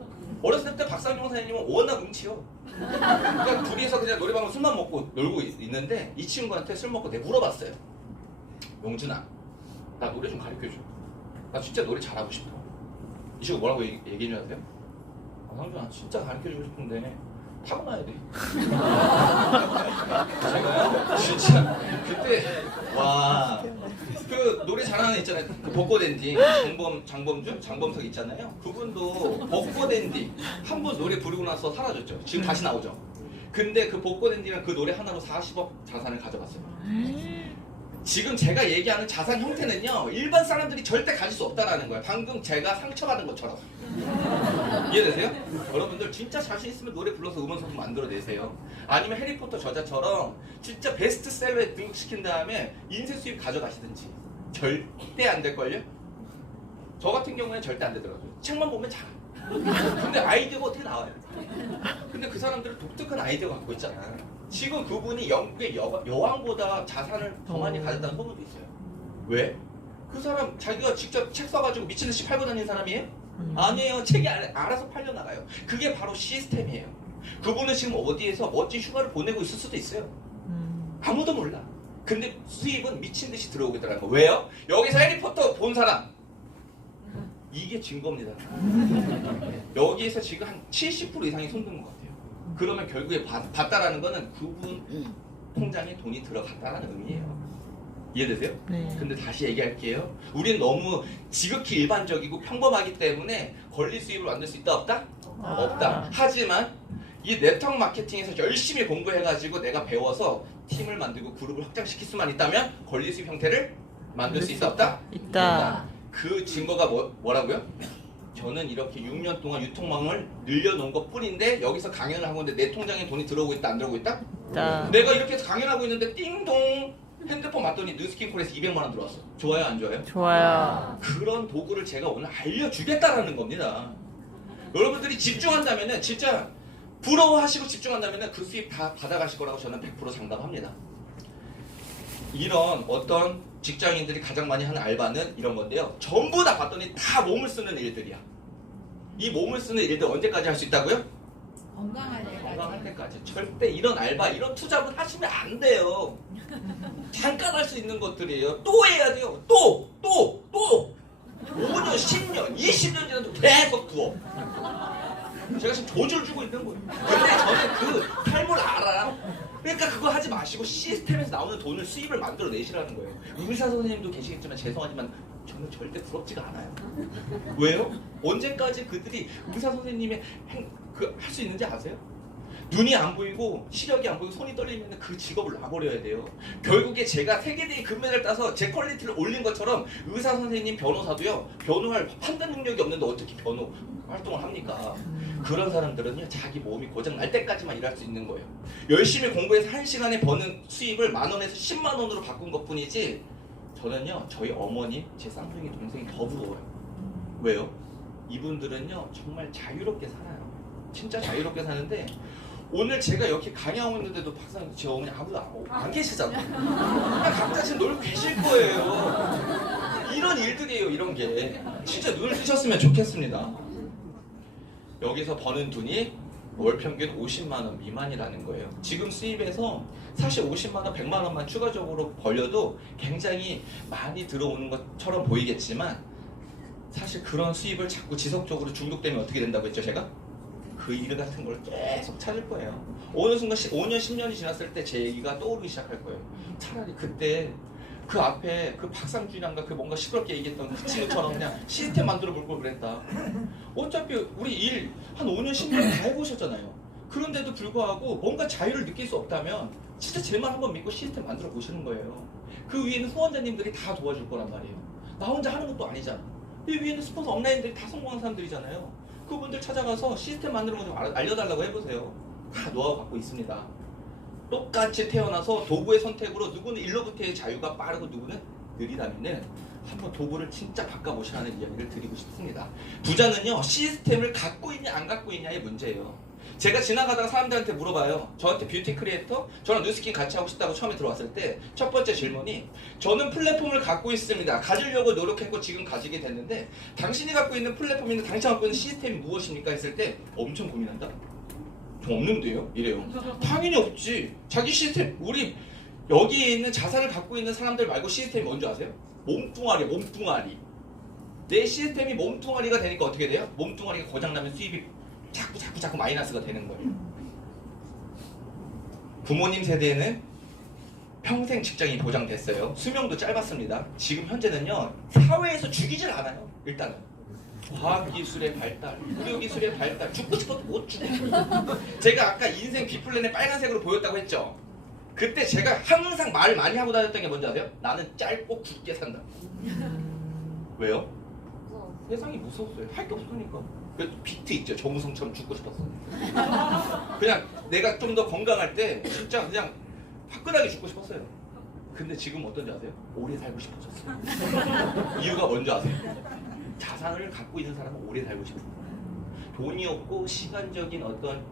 어렸을 때 박상용 사장님은 워낙 음치요. 그러니까 둘이서 그냥 노래방을 술만 먹고 놀고 있는데 이 친구한테 술 먹고 내가 물어봤어요. 용준아, 나 노래 좀 가르쳐줘. 나 진짜 노래 잘하고 싶어. 이 친구 뭐라고 얘기해 줄 아세요? 상준아 진짜 가르쳐주고 싶은데 타고나야 돼. 제가요 진짜 그때 와 그 노래 잘하는 애 있잖아요. 그 벚꽃 엔딩 장범석 있잖아요. 그분도 벚꽃 엔딩 한 번 노래 부르고 나서 사라졌죠. 지금 다시 나오죠. 근데 그 벚꽃 엔딩이랑 그 노래 하나로 40억 자산을 가져갔어요. 지금 제가 얘기하는 자산 형태는요 일반 사람들이 절대 가질 수 없다라는 거예요. 방금 제가 상처받은 것처럼. 이해되세요? 여러분들 진짜 자신 있으면 노래 불러서 음원소품 만들어내세요. 아니면 해리포터 저자처럼 진짜 베스트셀러에 등록시킨 다음에 인쇄 수입 가져가시든지. 절대 안 될걸요? 저 같은 경우에는 절대 안 되더라고요. 책만 보면 잘. 근데 아이디어가 어떻게 나와요? 근데 그 사람들은 독특한 아이디어가 갖고 있잖아. 지금 그분이 영국의 여왕보다 자산을 더 많이 가졌다는 소문도 있어요. 왜? 그 사람 자기가 직접 책 써가지고 미친듯이 팔고 다니는 사람이에요? 아니에요. 책이 알아서 팔려나가요. 그게 바로 시스템이에요. 그분은 지금 어디에서 멋진 휴가를 보내고 있을 수도 있어요. 아무도 몰라. 근데 수입은 미친듯이 들어오겠더라는 거. 왜요? 여기서 해리포터 본 사람 이게 증거입니다. 여기에서 지금 한 70% 이상이 손든 것 같아요. 그러면 결국에 봤다라는 거는 그분 통장에 돈이 들어갔다라는 의미예요. 이해되세요? 네. 근데 다시 얘기할게요. 우린 너무 지극히 일반적이고 평범하기 때문에 권리 수입을 만들 수 있다 없다? 없다. 하지만 이 네트워크 마케팅에서 열심히 공부해가지고 내가 배워서 팀을 만들고 그룹을 확장시킬 수만 있다면 권리 수입 형태를 만들 수 있다 없다? 있다. 그 증거가 뭐라고요? 저는 이렇게 6년 동안 유통망을 늘려놓은 것 뿐인데 여기서 강연을 하고 있는데 내 통장에 돈이 들어오고 있다 안 들어오고 있다? 있다. 내가 이렇게 해서 강연하고 있는데 띵동 핸드폰 봤더니 뉴스킨콜에서 200만 원 들어왔어. 좋아요 안 좋아요? 좋아요. 그런 도구를 제가 오늘 알려주겠다라는 겁니다. 여러분들이 집중한다면은 진짜 부러워하시고 집중한다면은 그 수입 다 받아가실 거라고 저는 100% 장담합니다. 이런 어떤 직장인들이 가장 많이 하는 알바는 이런 건데요. 전부 다 봤더니 다 몸을 쓰는 일들이야. 이 몸을 쓰는 일들 언제까지 할 수 있다고요? 건강할 때까지. 절대 이런 알바, 이런 투잡은 하시면 안 돼요. 잠깐 할 수 있는 것들이에요. 또 해야 돼요. 또! 5년, 10년, 20년 지나도 계속 부어. 제가 지금 조절 주고 있는 거예요. 근데 저는 그 삶을 알아요. 그러니까 그거 하지 마시고 시스템에서 나오는 돈을 수입을 만들어 내시라는 거예요. 의사 선생님도 계시겠지만 죄송하지만 저는 절대 부럽지가 않아요. 왜요? 언제까지 그들이 의사 선생님의 할 수 있는지 아세요? 눈이 안 보이고 시력이 안 보이고 손이 떨리면 그 직업을 놔버려야 돼요. 결국에 제가 세계대회 금메달 따서 제 퀄리티를 올린 것처럼 의사 선생님, 변호사도요. 변호할 판단 능력이 없는데 어떻게 변호 활동을 합니까? 그런 사람들은요. 자기 몸이 고장 날 때까지만 일할 수 있는 거예요. 열심히 공부해서 1시간에 버는 수입을 10,000원에서 10만 원으로 바꾼 것뿐이지 저는요. 저희 어머니, 제 쌍둥이 동생이 더 부러워요. 왜요? 이분들은요. 정말 자유롭게 살아요. 진짜 자유롭게 사는데 오늘 제가 이렇게 강의하고 있는데도 박사님 제 어머니 아무도 안 계시잖아요. 그냥 각자 지금 놀고 계실 거예요. 이런 일들이에요. 이런 게 진짜 눈을 뜨셨으면 좋겠습니다. 여기서 버는 돈이 월 평균 50만 원 미만이라는 거예요. 지금 수입에서 사실 50만 원, 100만 원만 추가적으로 벌려도 굉장히 많이 들어오는 것처럼 보이겠지만 사실 그런 수입을 자꾸 지속적으로 중독되면 어떻게 된다고 했죠 제가? 그 일 같은 걸 계속 찾을 거예요. 어느 순간 5년, 10년이 지났을 때 제 얘기가 떠오르기 시작할 거예요. 차라리 그때 그 앞에 그 박상준이란가 그 뭔가 시끄럽게 얘기했던 그 친구처럼 그냥 시스템 만들어 볼 걸 그랬다. 어차피 우리 일 한 5년, 10년 다 해보셨잖아요. 그런데도 불구하고 뭔가 자유를 느낄 수 없다면 진짜 제 말 한번 믿고 시스템 만들어 보시는 거예요. 그 위에는 후원자님들이 다 도와줄 거란 말이에요. 나 혼자 하는 것도 아니잖아. 이 위에는 스폰서 업라인들이 다 성공한 사람들이잖아요. 그분들 찾아가서 시스템 만드는 거 좀 알려달라고 해보세요. 다 노하우 갖고 있습니다. 똑같이 태어나서 도구의 선택으로 누구는 일로부터의 자유가 빠르고 누구는 느리다면은 한번 도구를 진짜 바꿔보시라는 이야기를 드리고 싶습니다. 부자는요 시스템을 갖고 있냐 안 갖고 있냐의 문제예요. 제가 지나가다가 사람들한테 물어봐요. 저한테 뷰티 크리에이터? 저랑 뉴스킨 같이 하고 싶다고 처음에 들어왔을 때 첫 번째 질문이 저는 플랫폼을 갖고 있습니다. 가지려고 노력했고 지금 가지게 됐는데 당신이 갖고 있는 플랫폼이나 당신 갖고 있는 시스템이 무엇입니까? 했을 때 엄청 고민한다. 저 없는데요? 이래요. 당연히 없지. 자기 시스템, 우리 여기에 있는 자산을 갖고 있는 사람들 말고 시스템이 뭔지 아세요? 몸뚱아리, 몸뚱아리. 내 시스템이 몸뚱아리가 되니까 어떻게 돼요? 몸뚱아리가 고장나면 수입이 자꾸 마이너스가 되는 거예요. 부모님 세대에는 평생 직장이 보장됐어요. 수명도 짧았습니다. 지금 현재는요 사회에서 죽이질 않아요. 일단은 과학기술의 발달, 의료기술의 발달, 죽고 싶어도 못 죽어. 제가 아까 인생 B플랜에 빨간색으로 보였다고 했죠. 그때 제가 항상 말 많이 하고 다녔던 게 뭔지 아세요? 나는 짧고 굵게 산다. 왜요? 세상이 무서웠어요. 할 게 없으니까. 그 비트 있죠. 정우성처럼 죽고 싶었어. 그냥 내가 좀 더 건강할 때 진짜 그냥 화끈하게 죽고 싶었어요. 근데 지금 어떤지 아세요? 오래 살고 싶어졌어요. 이유가 뭔지 아세요? 자산을 갖고 있는 사람은 오래 살고 싶어요. 돈이 없고 시간적인 어떤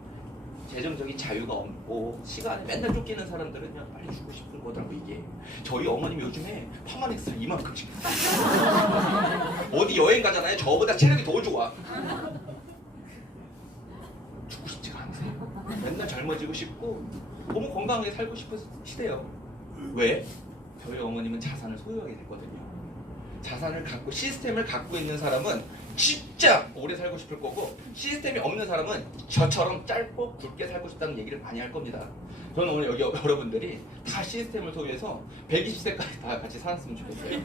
재정적인 자유가 없고 시간에 맨날 쫓기는 사람들은요 빨리 죽고 싶은 거더라고 이게. 저희 어머님이 요즘에 파마엑스를 이만큼씩 어디 여행 가잖아요. 저보다 체력이 더 좋아. 죽고 싶지가 않으세요. 맨날 젊어지고 싶고 너무 건강하게 살고 싶은 시대예요. 왜? 저희 어머님은 자산을 소유하게 됐거든요. 자산을 갖고 시스템을 갖고 있는 사람은 진짜 오래 살고 싶을 거고 시스템이 없는 사람은 저처럼 짧고 굵게 살고 싶다는 얘기를 많이 할 겁니다. 저는 오늘 여기 여러분들이 다 시스템을 소유해서 120세까지 다 같이 살았으면 좋겠어요.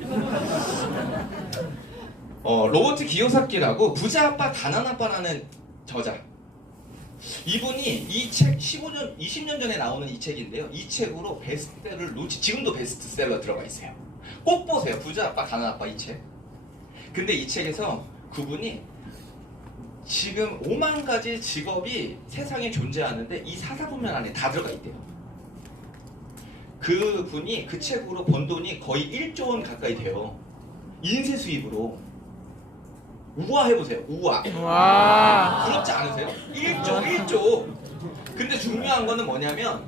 로버트 기요사키라고 부자 아빠 가난 아빠라는 저자. 이분이 이 책 15년, 20년 전에 나오는 이 책인데요. 이 책으로 베스트셀러를 지금도 베스트셀러 들어가 있어요. 꼭 보세요. 부자 아빠 가난 아빠 이 책. 근데 이 책에서 그분이 지금 5만 가지 직업이 세상에 존재하는데 이 사사분면 안에 다 들어가 있대요. 그분이 그 책으로 번 돈이 거의 1조 원 가까이 돼요. 인쇄 수입으로. 우아해보세요. 우아. 와. 부럽지 않으세요? 1조. 근데 중요한 거는 뭐냐면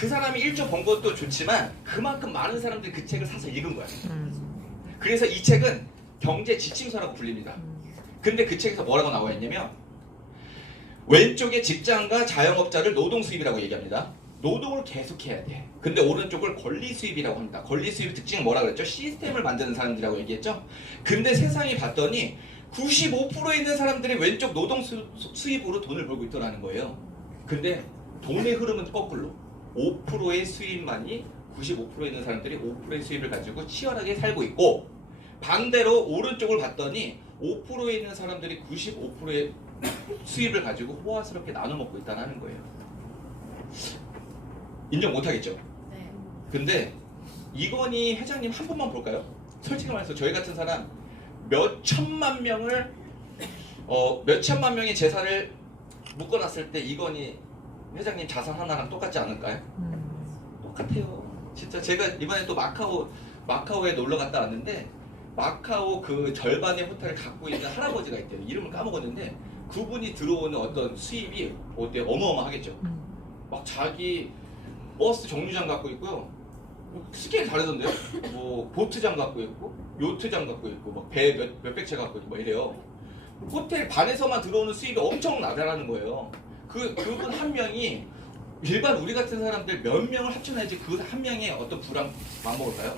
그 사람이 1조 번 것도 좋지만 그만큼 많은 사람들이 그 책을 사서 읽은 거야. 그래서 이 책은 경제 지침서라고 불립니다. 근데 그 책에서 뭐라고 나와 있냐면 왼쪽에 직장과 자영업자를 노동 수입이라고 얘기합니다. 노동을 계속해야 돼. 근데 오른쪽을 권리 수입이라고 합니다. 권리 수입의 특징은 뭐라 그랬죠? 시스템을 만드는 사람들이라고 얘기했죠? 근데 세상이 봤더니 95% 있는 사람들이 왼쪽 노동 수입으로 돈을 벌고 있더라는 거예요. 근데 돈의 흐름은 거꾸로 5%의 수입만이 95% 있는 사람들이 5%의 수입을 가지고 치열하게 살고 있고 반대로 오른쪽을 봤더니 5%에 있는 사람들이 95%의 수입을 가지고 호화스럽게 나눠 먹고 있다는 거예요. 인정 못하겠죠? 네. 근데 이건희 회장님 한 번만 볼까요? 솔직히 말해서 저희 같은 사람 몇 천만 명의 재산을 묶어놨을 때 이건희 회장님 자산 하나랑 똑같지 않을까요? 똑같아요. 진짜 제가 이번에 또 마카오에 놀러 갔다 왔는데 마카오 그 절반의 호텔을 갖고 있는 할아버지가 있대요. 이름을 까먹었는데 그분이 들어오는 어떤 수입이 어때요? 어마어마하겠죠. 막 자기 버스 정류장 갖고 있고요. 스케일 다르던데요? 뭐 보트장 갖고 있고 요트장 갖고 있고 막 배 몇백 채 갖고 있고 막 이래요. 호텔 반에서만 들어오는 수입이 엄청 나다라는 거예요. 그분 한 명이 일반 우리 같은 사람들 몇 명을 합쳐내야지 그 한 명의 어떤 부랑 맞먹을까요?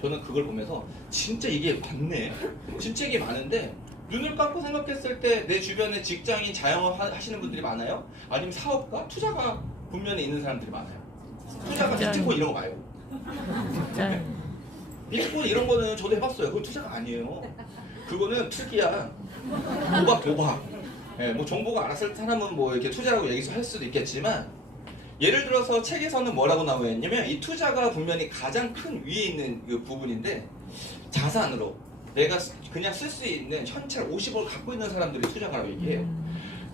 저는 그걸 보면서 진짜 이게 많네. 진짜 이게 많은데 눈을 감고 생각했을 때 내 주변에 직장인 자영업 하시는 분들이 많아요? 아니면 사업가, 투자가 분면에 있는 사람들이 많아요? 투자가 비트코인 이런 거 말고. 비트코인 이런 거는 저도 해봤어요. 그건 투자가 아니에요. 그거는 투기야. 도박. 예, 뭐 정보가 알았을 사람은 뭐 이렇게 투자라고 얘기할 수도 있겠지만 예를 들어서 책에서는 뭐라고 나와 있냐면 이 투자가 분명히 가장 큰 위에 있는 그 부분인데 자산으로 내가 그냥 쓸 수 있는 현찰 50억을 갖고 있는 사람들이 투자가라고 얘기해요.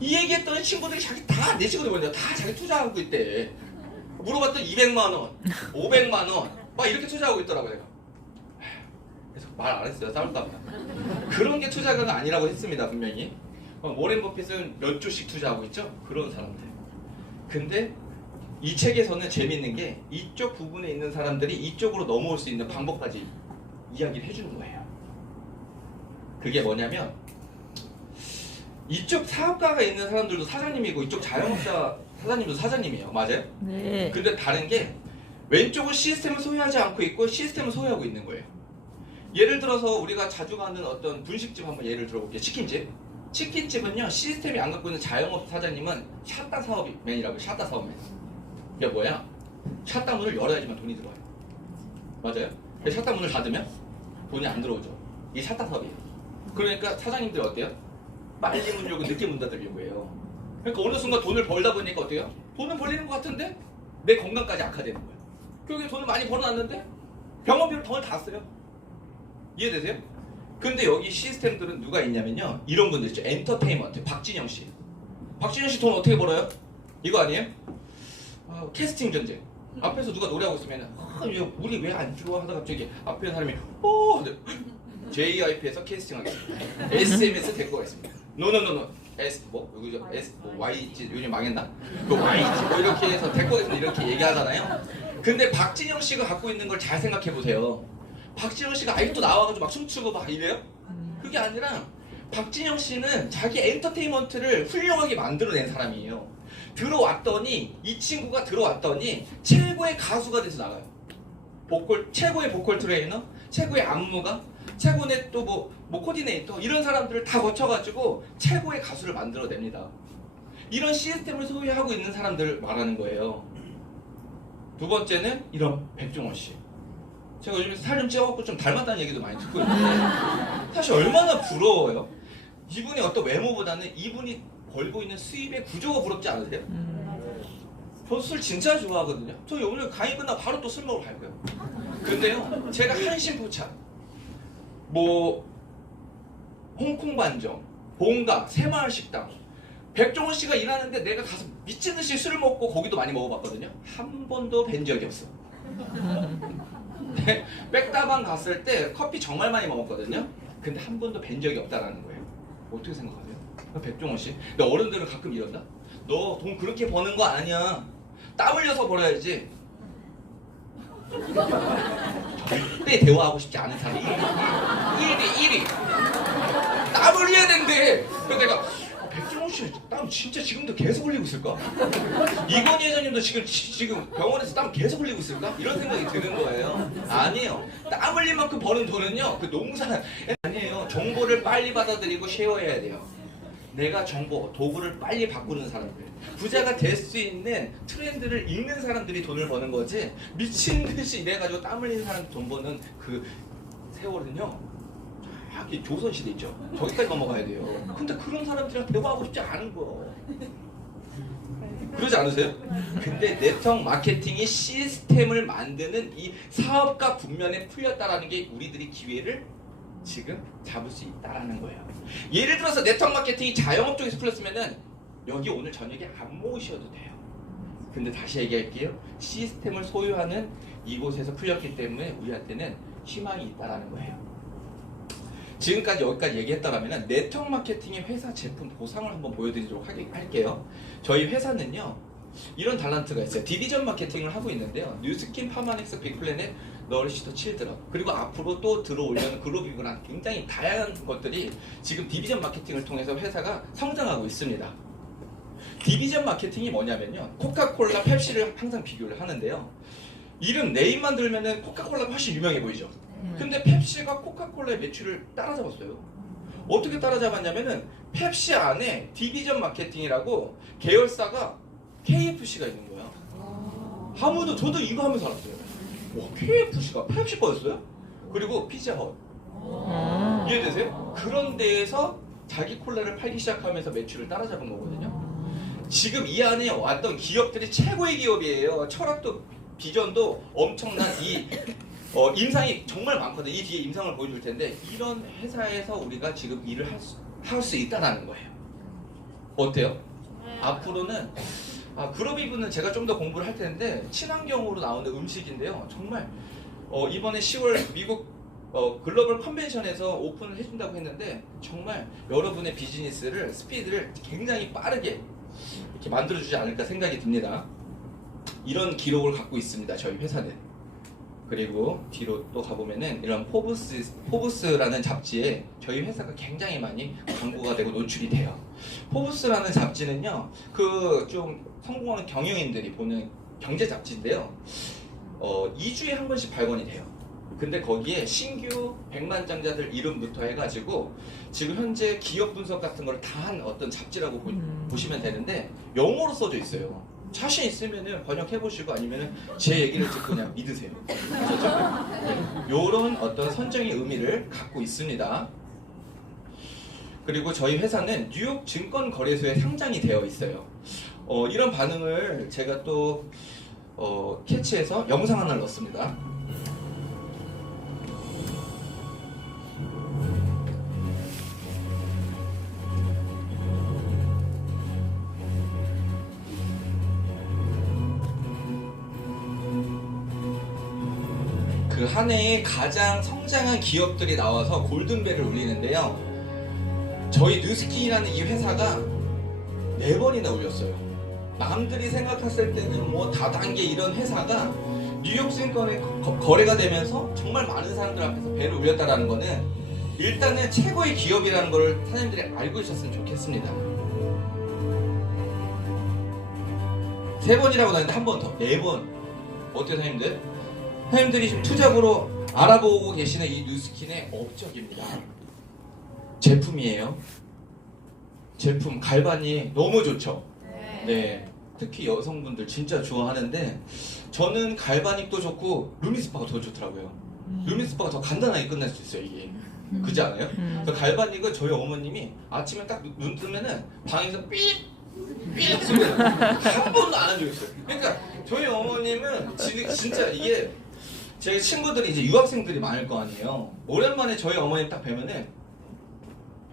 이 얘기했더니 친구들이 자기 다 내 친구들 뭐냐 다 자기 투자하고 있대. 물어봤더니 200만 원, 500만 원 막 이렇게 투자하고 있더라고 내가. 그래서 말 안 했어요. 싸울까 봐. 그런 게 투자가 아니라고 했습니다. 분명히. 워렌 버핏은 몇 조씩 투자하고 있죠? 그런 사람들. 근데 이 책에서는 재밌는 게 이쪽 부분에 있는 사람들이 이쪽으로 넘어올 수 있는 방법까지 이야기를 해주는 거예요. 그게 뭐냐면 이쪽 사업가가 있는 사람들도 사장님이고 이쪽 자영업자 사장님도 사장님이에요. 맞아요? 네. 근데 다른 게 왼쪽은 시스템을 소유하지 않고 있고 시스템을 소유하고 있는 거예요. 예를 들어서 우리가 자주 가는 어떤 분식집 한번 예를 들어볼게요. 치킨집. 치킨집은요 시스템이 안 갖고 있는 자영업 사장님은 샷다 사업맨이라고 해요. 샷다 사업맨. 이게 뭐야? 샷다 문을 열어야지만 돈이 들어와요. 맞아요? 샷다 문을 닫으면 돈이 안 들어오죠. 이게 샷다 사업이에요. 그러니까 사장님들이 어때요? 빨리 문 열고 늦게 문 닫으려고 해요. 그러니까 어느 순간 돈을 벌다 보니까 어때요? 돈은 벌리는 것 같은데 내 건강까지 악화되는 거예요. 결국에 돈을 많이 벌어놨는데 병원비로 돈을 다 써요. 이해되세요? 근데 여기 시스템들은 누가 있냐면요 이런 분들 있죠. 엔터테인먼트 박진영 씨. 박진영 씨 돈 어떻게 벌어요? 이거 아니에요? 캐스팅 전쟁. 앞에서 누가 노래하고 있으면 우리 왜 안 들어와 하다가 갑자기 앞에 있는 사람이 JYP에서 캐스팅하겠습니다. SMS 데리고 가겠습니다. 노노노노 S 여기죠 S YG 요즘 망했나? 그 YG 뭐 이렇게 해서 데리고 가겠습니다 이렇게 얘기하잖아요. 근데 박진영 씨가 갖고 있는 걸 잘 생각해 보세요. 박진영 씨가 아직도 나와가지고 막 춤추고 막 이래요? 그게 아니라 박진영 씨는 자기 엔터테인먼트를 훌륭하게 만들어낸 사람이에요. 들어왔더니 이 친구가 들어왔더니 최고의 가수가 돼서 나가요. 최고의 보컬 트레이너, 최고의 안무가, 최고의 또 뭐 코디네이터 이런 사람들을 다 거쳐가지고 최고의 가수를 만들어냅니다. 이런 시스템을 소유하고 있는 사람들을 말하는 거예요. 두 번째는 이런 백종원 씨. 제가 요즘에 살 좀 찌워갖고 좀 닮았다는 얘기도 많이 듣고 있는데 사실 얼마나 부러워요. 이분의 어떤 외모보다는 이분이 벌고 있는 수입의 구조가 부럽지 않으세요? 저 술 진짜 좋아하거든요. 저 오늘 강의 끝나고 바로 또 술 먹으러 갈 거예요. 근데요 제가 한신포차 홍콩 반점, 본가, 새마을식당 백종원 씨가 일하는데 내가 가서 미친 듯이 술을 먹고 고기도 많이 먹어봤거든요. 한 번도 뵌 적이 없어. 백다방 갔을 때 커피 정말 많이 먹었거든요. 근데 한 번도 뵌 적이 없다라는 거예요. 어떻게 생각하세요? 백종원 씨? 근데 어른들은 가끔 이런다? 너 돈 그렇게 버는 거 아니야. 땀 흘려서 벌어야지. 절대 대화하고 싶지 않은 사람이 1위. 땀 흘려야 된대. 그래서 내가 백종원 씨 땀 진짜 지금도 계속 흘리고 있을까? 이건희 회장님도 지금 병원에서 땀 계속 흘리고 있을까? 이런 생각이 드는 거예요. 아니에요. 땀 흘린 만큼 버는 돈은요, 그 농사 아니에요. 정보를 빨리 받아들이고 쉐어해야 돼요. 내가 정보, 도구를 빨리 바꾸는 사람들, 부자가 될 수 있는 트렌드를 읽는 사람들이 돈을 버는 거지, 미친 듯이 이래가지고 땀 흘리는 사람 돈 버는 그 세월은요, 저기 조선시대 있죠. 저기까지 넘어가야 돼요. 근데 그런 사람들이랑 대화하고 싶지 않은 거. 그러지 않으세요? 근데 네트워크 마케팅이 시스템을 만드는 이 사업가 분면에 풀렸다라는 게 우리들이 기회를 지금 잡을 수 있다라는 거예요. 예를 들어서 네트워크 마케팅이 자영업 쪽에서 풀렸으면은 여기 오늘 저녁에 안 모으셔도 돼요. 근데 다시 얘기할게요. 시스템을 소유하는 이곳에서 풀렸기 때문에 우리한테는 희망이 있다라는 거예요. 지금까지 여기까지 얘기했다라면 네트워크 마케팅의 회사 제품 보상을 한번 보여드리도록 할게요. 저희 회사는요, 이런 달란트가 있어요. 디비전 마케팅을 하고 있는데요. 뉴스킨, 파마넥스, 빅플래넷, 너리시더 칠드런, 그리고 앞으로 또 들어오려는 글로비브란 굉장히 다양한 것들이 지금 디비전 마케팅을 통해서 회사가 성장하고 있습니다. 디비전 마케팅이 뭐냐면요, 코카콜라, 펩시를 항상 비교를 하는데요. 이름 네임만 들면은 코카콜라가 훨씬 유명해 보이죠. 근데 펩시가 코카콜라의 매출을 따라잡았어요. 어떻게 따라잡았냐면은 펩시 안에 디비전 마케팅이라고 계열사가 KFC가 있는 거야. 아무도, 저도 이거 하면서 알았어요. 와, KFC가 펩시 거였어요? 그리고 피자헛. 이해되세요? 그런 데에서 자기 콜라를 팔기 시작하면서 매출을 따라잡은 거거든요. 지금 이 안에 왔던 기업들이 최고의 기업이에요. 철학도 비전도 엄청난 이 임상이 정말 많거든요. 이 뒤에 임상을 보여줄 텐데, 이런 회사에서 우리가 지금 일을 할 수 있다는 거예요. 어때요? 앞으로는 그로비브는 제가 좀 더 공부를 할 텐데, 친환경으로 나오는 음식인데요. 정말 이번에 10월 미국 글로벌 컨벤션에서 오픈을 해준다고 했는데, 정말 여러분의 비즈니스를 스피드를 굉장히 빠르게 이렇게 만들어주지 않을까 생각이 듭니다. 이런 기록을 갖고 있습니다. 저희 회사는. 그리고 뒤로 또 가보면은 이런 포브스라는 잡지에 저희 회사가 굉장히 많이 광고가 되고 노출이 돼요. 포브스라는 잡지는요, 그 좀 성공하는 경영인들이 보는 경제 잡지인데요. 2주에 한 번씩 발권이 돼요. 근데 거기에 신규 백만장자들 이름부터 해가지고 지금 현재 기업 분석 같은 걸 다 한 어떤 잡지라고 보시면 되는데, 영어로 써져 있어요. 자신 있으면은 번역해보시고 아니면은 제 얘기를 듣고 그냥 믿으세요. 요런 어떤 선정의 의미를 갖고 있습니다. 그리고 저희 회사는 뉴욕 증권거래소에 상장이 되어 있어요. 이런 반응을 제가 또 캐치해서 영상 하나 넣었습니다. 그 한 해에 가장 성장한 기업들이 나와서 골든벨을 울리는데요. 저희 뉴스킨이라는 이 회사가 4번이나 울렸어요. 남들이 생각했을 때는 뭐 다단계 이런 회사가 뉴욕 증권에 거래가 되면서 정말 많은 사람들 앞에서 배를 울렸다는 거는 일단은 최고의 기업이라는 걸 사장님들이 알고 있었으면 좋겠습니다. 3번이라고 나왔는데 한 번 더, 4번. 어때요, 사장님들? 사장님들이 지금 투잡으로 알아보고 계시는 이 뉴스킨의 업적입니다. 제품이에요. 제품 갈바니 너무 좋죠. 네. 특히 여성분들 진짜 좋아하는데, 저는 갈바닉도 좋고 루미스파가 더 좋더라고요. 루미스파가 더 간단하게 끝날 수 있어요, 이게. 그렇지 않아요? 그 갈바닉은 저희 어머님이 아침에 딱 눈 뜨면은 방에서 삐 소리 한 번도 안 한 적이 있어요. 그러니까 저희 어머님은 진짜 이게, 제 친구들이 이제 유학생들이 많을 거 아니에요. 오랜만에 저희 어머님 딱 뵈면은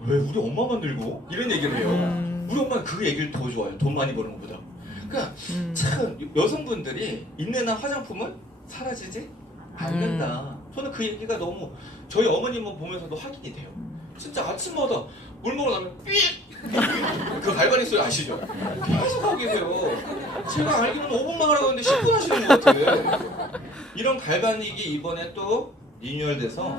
왜 우리 엄마만 늙어? 이런 얘기를 해요. 우리 엄마는 그 얘기를 더 좋아해요. 돈 많이 버는 것보다. 그러니까 참 여성분들이 있는 한 화장품은 사라지지 않는다. 저는 그 얘기가 너무 저희 어머님을 보면서도 확인이 돼요. 진짜 아침마다 물 먹으러 나면 삐 그 갈바닉 소리 아시죠? 계속 하고 계세요. 제가 알기로는 5분만 하라고 했는데 10분 하시는 것 같아. 이런 갈바닉이 이번에 또 리뉴얼돼서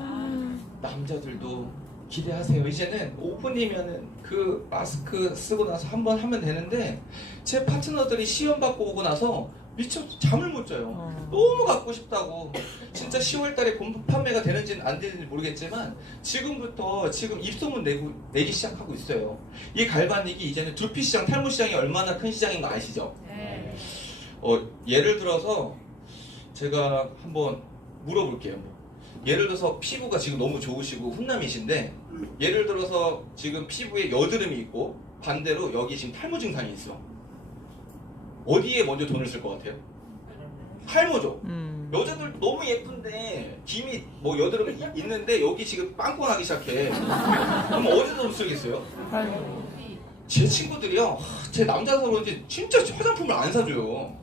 남자들도 기대하세요. 이제는 오픈이면은 그 마스크 쓰고 나서 한번 하면 되는데 제 파트너들이 시험 받고 오고 나서 미쳐 잠을 못 자요. 너무 갖고 싶다고. 진짜 10월달에 본품 판매가 되는지는 안 되는지 모르겠지만 지금부터 지금 입소문 내기 시작하고 있어요. 이 갈바닉이 이제는 두피 시장, 탈모 시장이 얼마나 큰 시장인 거 아시죠? 네. 예를 들어서 제가 한번 물어볼게요. 예를 들어서 피부가 지금 너무 좋으시고 훈남이신데 예를 들어서 지금 피부에 여드름이 있고 반대로 여기 지금 탈모 증상이 있어. 어디에 먼저 돈을 쓸 것 같아요? 탈모죠. 여자들 너무 예쁜데 김이 뭐 여드름이 있는데 여기 지금 빵꾸나기 시작해. 그럼 어디서 돈 쓰겠어요? 제 친구들이요, 제 남자라서 그런지 진짜 화장품을 안 사줘요.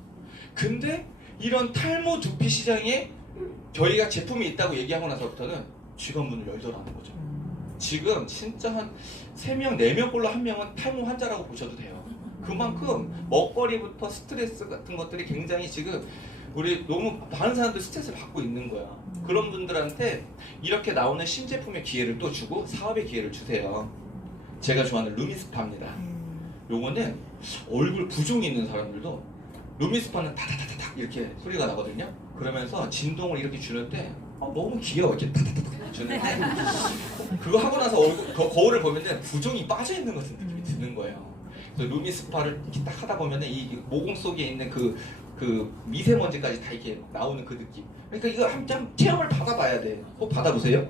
근데 이런 탈모 두피 시장에 저희가 제품이 있다고 얘기하고 나서부터는 직원분을 열더라는 거죠. 지금 진짜 한 3명, 4명 꼴로 1명은 탈모 환자라고 보셔도 돼요. 그만큼 먹거리부터 스트레스 같은 것들이 굉장히 지금 우리 너무 많은 사람들 스트레스를 받고 있는 거야. 그런 분들한테 이렇게 나오는 신제품의 기회를 또 주고 사업의 기회를 주세요. 제가 좋아하는 루미스파입니다. 요거는 얼굴 부종이 있는 사람들도 루미스파는 타타타타닥 이렇게 소리가 나거든요. 그러면서 진동을 이렇게 주는데 너무 귀여워. 이렇게 타타타닥 주는데 그거 하고 나서 거울을 보면은 부종이 빠져 있는 것 같은 느낌이 드는 거예요. 그래서 루미스파를 이렇게 딱 하다 보면은 이 모공 속에 있는 그 미세먼지까지 다 이렇게 나오는 그 느낌. 그러니까 이거 한참 체험을 받아봐야 돼. 꼭 받아보세요.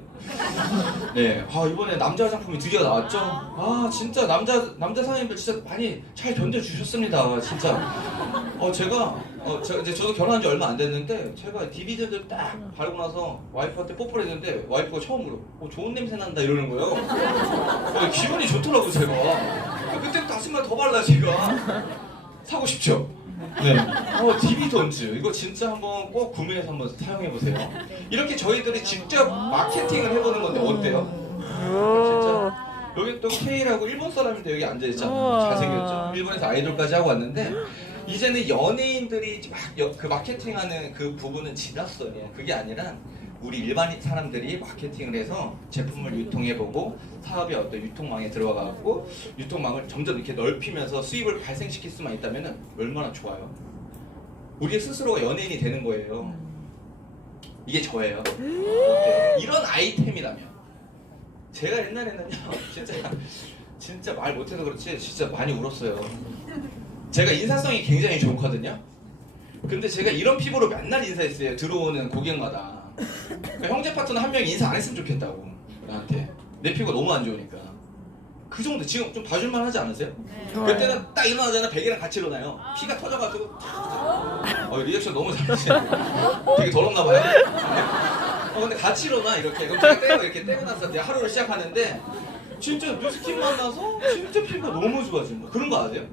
네. 이번에 남자 화장품이 드디어 나왔죠. 진짜 남자 사장님들 진짜 많이 잘 견뎌주셨습니다. 진짜. 저도 결혼한 지 얼마 안 됐는데 제가 디비전을 딱 바르고 나서 와이프한테 뽀뽀를 했는데 와이프가 처음으로 좋은 냄새 난다 이러는 거예요. 기분이 좋더라고 제가. 그때부터 아침마다 더 발라 제가. 사고 싶죠? 네. 디비던즈 이거 진짜 한번 꼭 구매해서 한번 사용해보세요. 이렇게 저희들이 직접 마케팅을 해보는 건데 어때요? 진짜 여기 또 K라고 일본 사람인데 여기 앉아있잖아요. 잘생겼죠? 일본에서 아이돌까지 하고 왔는데 이제는 연예인들이 그 마케팅하는 그 부분은 지났어요. 그게 아니라 우리 일반 사람들이 마케팅을 해서 제품을 유통해보고 사업의 어떤 유통망에 들어가고 유통망을 점점 이렇게 넓히면서 수입을 발생시킬 수만 있다면 얼마나 좋아요. 우리 스스로가 연예인이 되는 거예요. 이게 저예요. 어때요? 이런 아이템이라면 제가 옛날에는요 진짜 말 못해서 그렇지 진짜 많이 울었어요. 제가 인사성이 굉장히 좋거든요. 근데 제가 이런 피부로 맨날 인사했어요. 들어오는 고객마다. 그러니까 형제 파트너 한 명이 인사 안 했으면 좋겠다고 나한테. 내 피부가 너무 안 좋으니까. 그 정도 지금 좀 봐줄만 하지 않으세요? 그때는 딱 일어나잖아. 베개랑 같이 일어나요. 피가 터져가지고 리액션 너무 잘하시네. 되게 더럽나 봐요. 근데 같이 일어나 이렇게. 그럼 제가 이렇게 떼고 나서 내가 하루를 시작하는데 진짜 뉴스킨 만나서 진짜 피부가 너무 좋아지는 거야. 그런 거 아세요?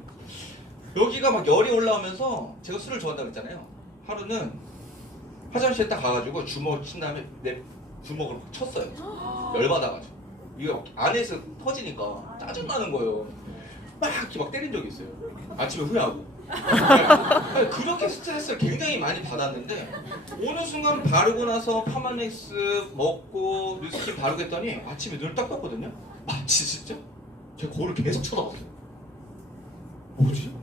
여기가 막 열이 올라오면서 제가 술을 좋아한다고 했잖아요. 하루는 화장실에 딱 가가지고 주먹을 친 다음에 내 주먹을 막 쳤어요. 열받아가지고. 이거 안에서 터지니까 짜증나는 거예요. 막 때린 적이 있어요. 아침에 후회하고. 그렇게 스트레스를 굉장히 많이 받았는데 어느 순간 바르고 나서 파마맥스 먹고 뉴스킨 바르고 했더니 아침에 눈을 딱 떴거든요. 마치 진짜 제가 거울을 계속 쳐다봤어요. 뭐지?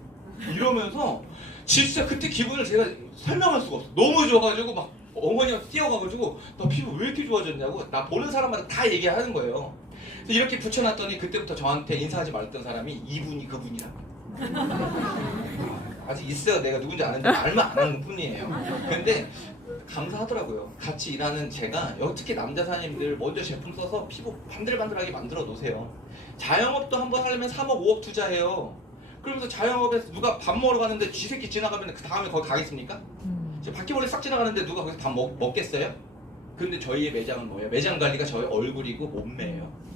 이러면서 진짜 그때 기분을 제가 설명할 수가 없어. 너무 좋아가지고 막 어머니한테 뛰어가가지고 나 피부 왜 이렇게 좋아졌냐고 나 보는 사람마다 다 얘기하는 거예요. 그래서 이렇게 붙여놨더니 그때부터 저한테 인사하지 말았던 사람이 이분이 그분이라. 아직 있어요. 내가 누군지 아는데 말만 안 하는 뿐이에요. 근데 감사하더라고요. 같이 일하는 제가 특히 남자 사장님들 먼저 제품 써서 피부 반들반들하게 만들어 놓으세요. 자영업도 한번 하려면 3억 5억 투자해요. 그러면서 자영업에서 누가 밥 먹으러 가는데 쥐새끼 지나가면 그 다음에 거기 가겠습니까? 바퀴벌레 싹 지나가는데 누가 거기서 밥 먹겠어요? 근데 저희의 매장은 뭐예요? 매장 관리가 저희 얼굴이고 몸매예요.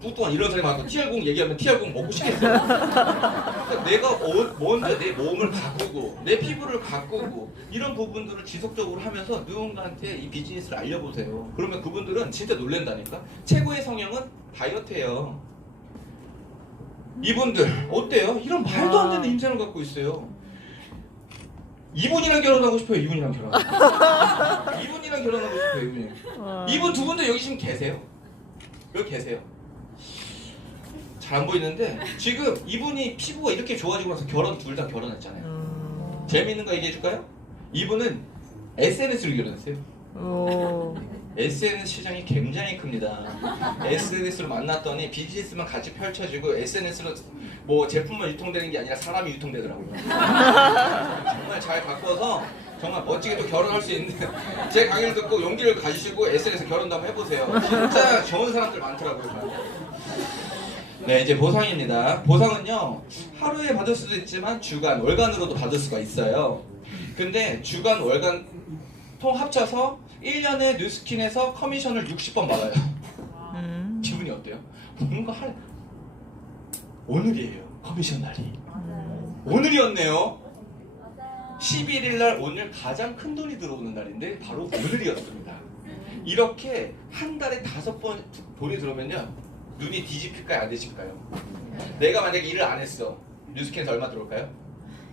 뚱뚱한 이런 사람이 많고 TR0 얘기하면 TR0 먹고 싶겠어요? 그러니까 내가 먼저 내 몸을 가꾸고 내 피부를 가꾸고 이런 부분들을 지속적으로 하면서 누군가한테 이 비즈니스를 알려보세요. 그러면 그분들은 진짜 놀란다니까. 최고의 성형은 다이어트예요. 이분들 어때요? 이런 말도 안 되는 인생을 갖고 있어요. 이분이랑 결혼하고 싶어요. 이분이랑 결혼하고 싶어요. 이분이랑 결혼하고 싶어요. 이분이랑. 이분 두 분도 여기 지금 계세요. 여기 계세요. 잘 안 보이는데 지금 이분이 피부가 이렇게 좋아지고 나서 둘 다 결혼했잖아요. 재미있는 거 얘기해 줄까요? 이분은 SNS로 결혼했어요. SNS 시장이 굉장히 큽니다. SNS로 만났더니 비즈니스만 같이 펼쳐지고 SNS로 뭐 제품만 유통되는 게 아니라 사람이 유통되더라고요. 정말 잘 바꿔서 정말 멋지게 또 결혼할 수 있는 제 강의를 듣고 용기를 가지시고 SNS 결혼도 한번 해보세요. 진짜 좋은 사람들 많더라고요. 네, 이제 보상입니다. 보상은요 하루에 받을 수도 있지만 주간, 월간으로도 받을 수가 있어요. 근데 주간, 월간 통 합쳐서 1년에 뉴스킨에서 커미션을 60번 받아요. 기분이 어때요? 뭔가 오늘이에요. 커미션 날이. 오늘이었네요. 11일 날 오늘 가장 큰 돈이 들어오는 날인데 바로 오늘이었습니다. 이렇게 한 달에 5번 돈이 들어오면요 눈이 뒤집힐까요? 안 뒤집힐까요? 내가 만약에 일을 안 했어. 뉴스킨에서 얼마 들어올까요?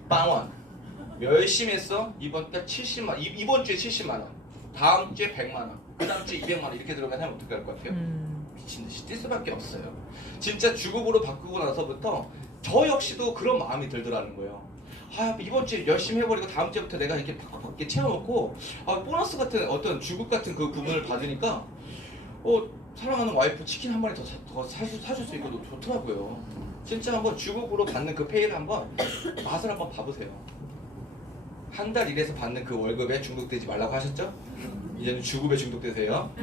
빵원. 열심히 했어. 이번 달 70만 이번 주에 70만 원. 다음 주에 100만 원. 그 다음 주에 200만 원 이렇게 들어가면 하면 어떻게 할 것 같아요? 미친 듯이 뛸 수밖에 없어요. 진짜 주급으로 바꾸고 나서부터 저 역시도 그런 마음이 들더라는 거예요. 아 이번 주에 열심히 해버리고 다음 주부터 내가 이렇게 팍팍팍 채워놓고 보너스 같은 어떤 주급 같은 그 부분을 받으니까 사랑하는 와이프 치킨 한 마리 더 사줄 수 있고 좋더라고요. 진짜 한번 주급으로 받는 그 페이를 한번 맛을 한번 봐보세요. 한 달 일해서 받는 그 월급에 중독되지 말라고 하셨죠? 이제는 주급에 중독되세요.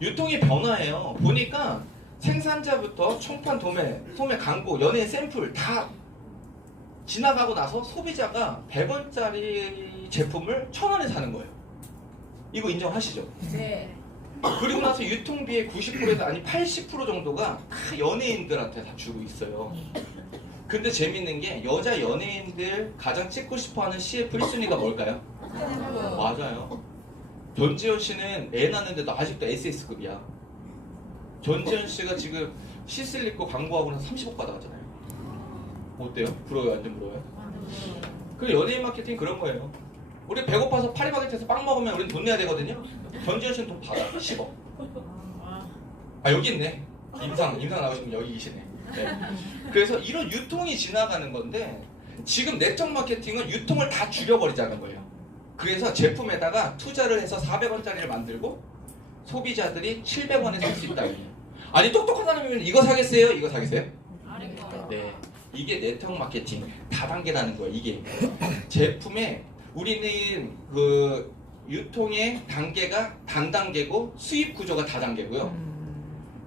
유통이 변화해요. 보니까 생산자부터 총판 도매, 소매 광고, 연예인 샘플 다 지나가고 나서 소비자가 100원짜리 제품을 1000원에 사는 거예요. 이거 인정하시죠? 네. 그리고 나서 유통비의 90%에서 아니 80% 정도가 다 연예인들한테 다 주고 있어요. 근데 재밌는 게 여자 연예인들 가장 찍고 싶어하는 CF 1순위가 뭘까요? 맞아요. 전지현 씨는 애 낳는데도 아직도 SS급이야. 전지현 씨가 지금 시슬리코 광고하고 나서 30억 받아가잖아요. 어때요? 부러워요? 완전 부러워요? 그 연예인 마케팅 그런 거예요. 우리 배고파서 파리바게트에서 빵 먹으면 우리는 돈 내야 되거든요. 전지현 씨는 돈 받아. 10억. 여기 있네. 임상 나오신 분 여기 계시네. 네. 그래서 이런 유통이 지나가는 건데 지금 네트워크 마케팅은 유통을 다 줄여버리자는 거예요. 그래서 제품에다가 투자를 해서 400원짜리를 만들고 소비자들이 700원에 살 수 있다. 아니 똑똑한 사람이면 이거 사겠어요? 이거 사겠어요? 네. 이게 네트워크 마케팅 다단계라는 거예요. 이게 제품에 우리는 그 유통의 단계가 단단계고 수입 구조가 다단계고요.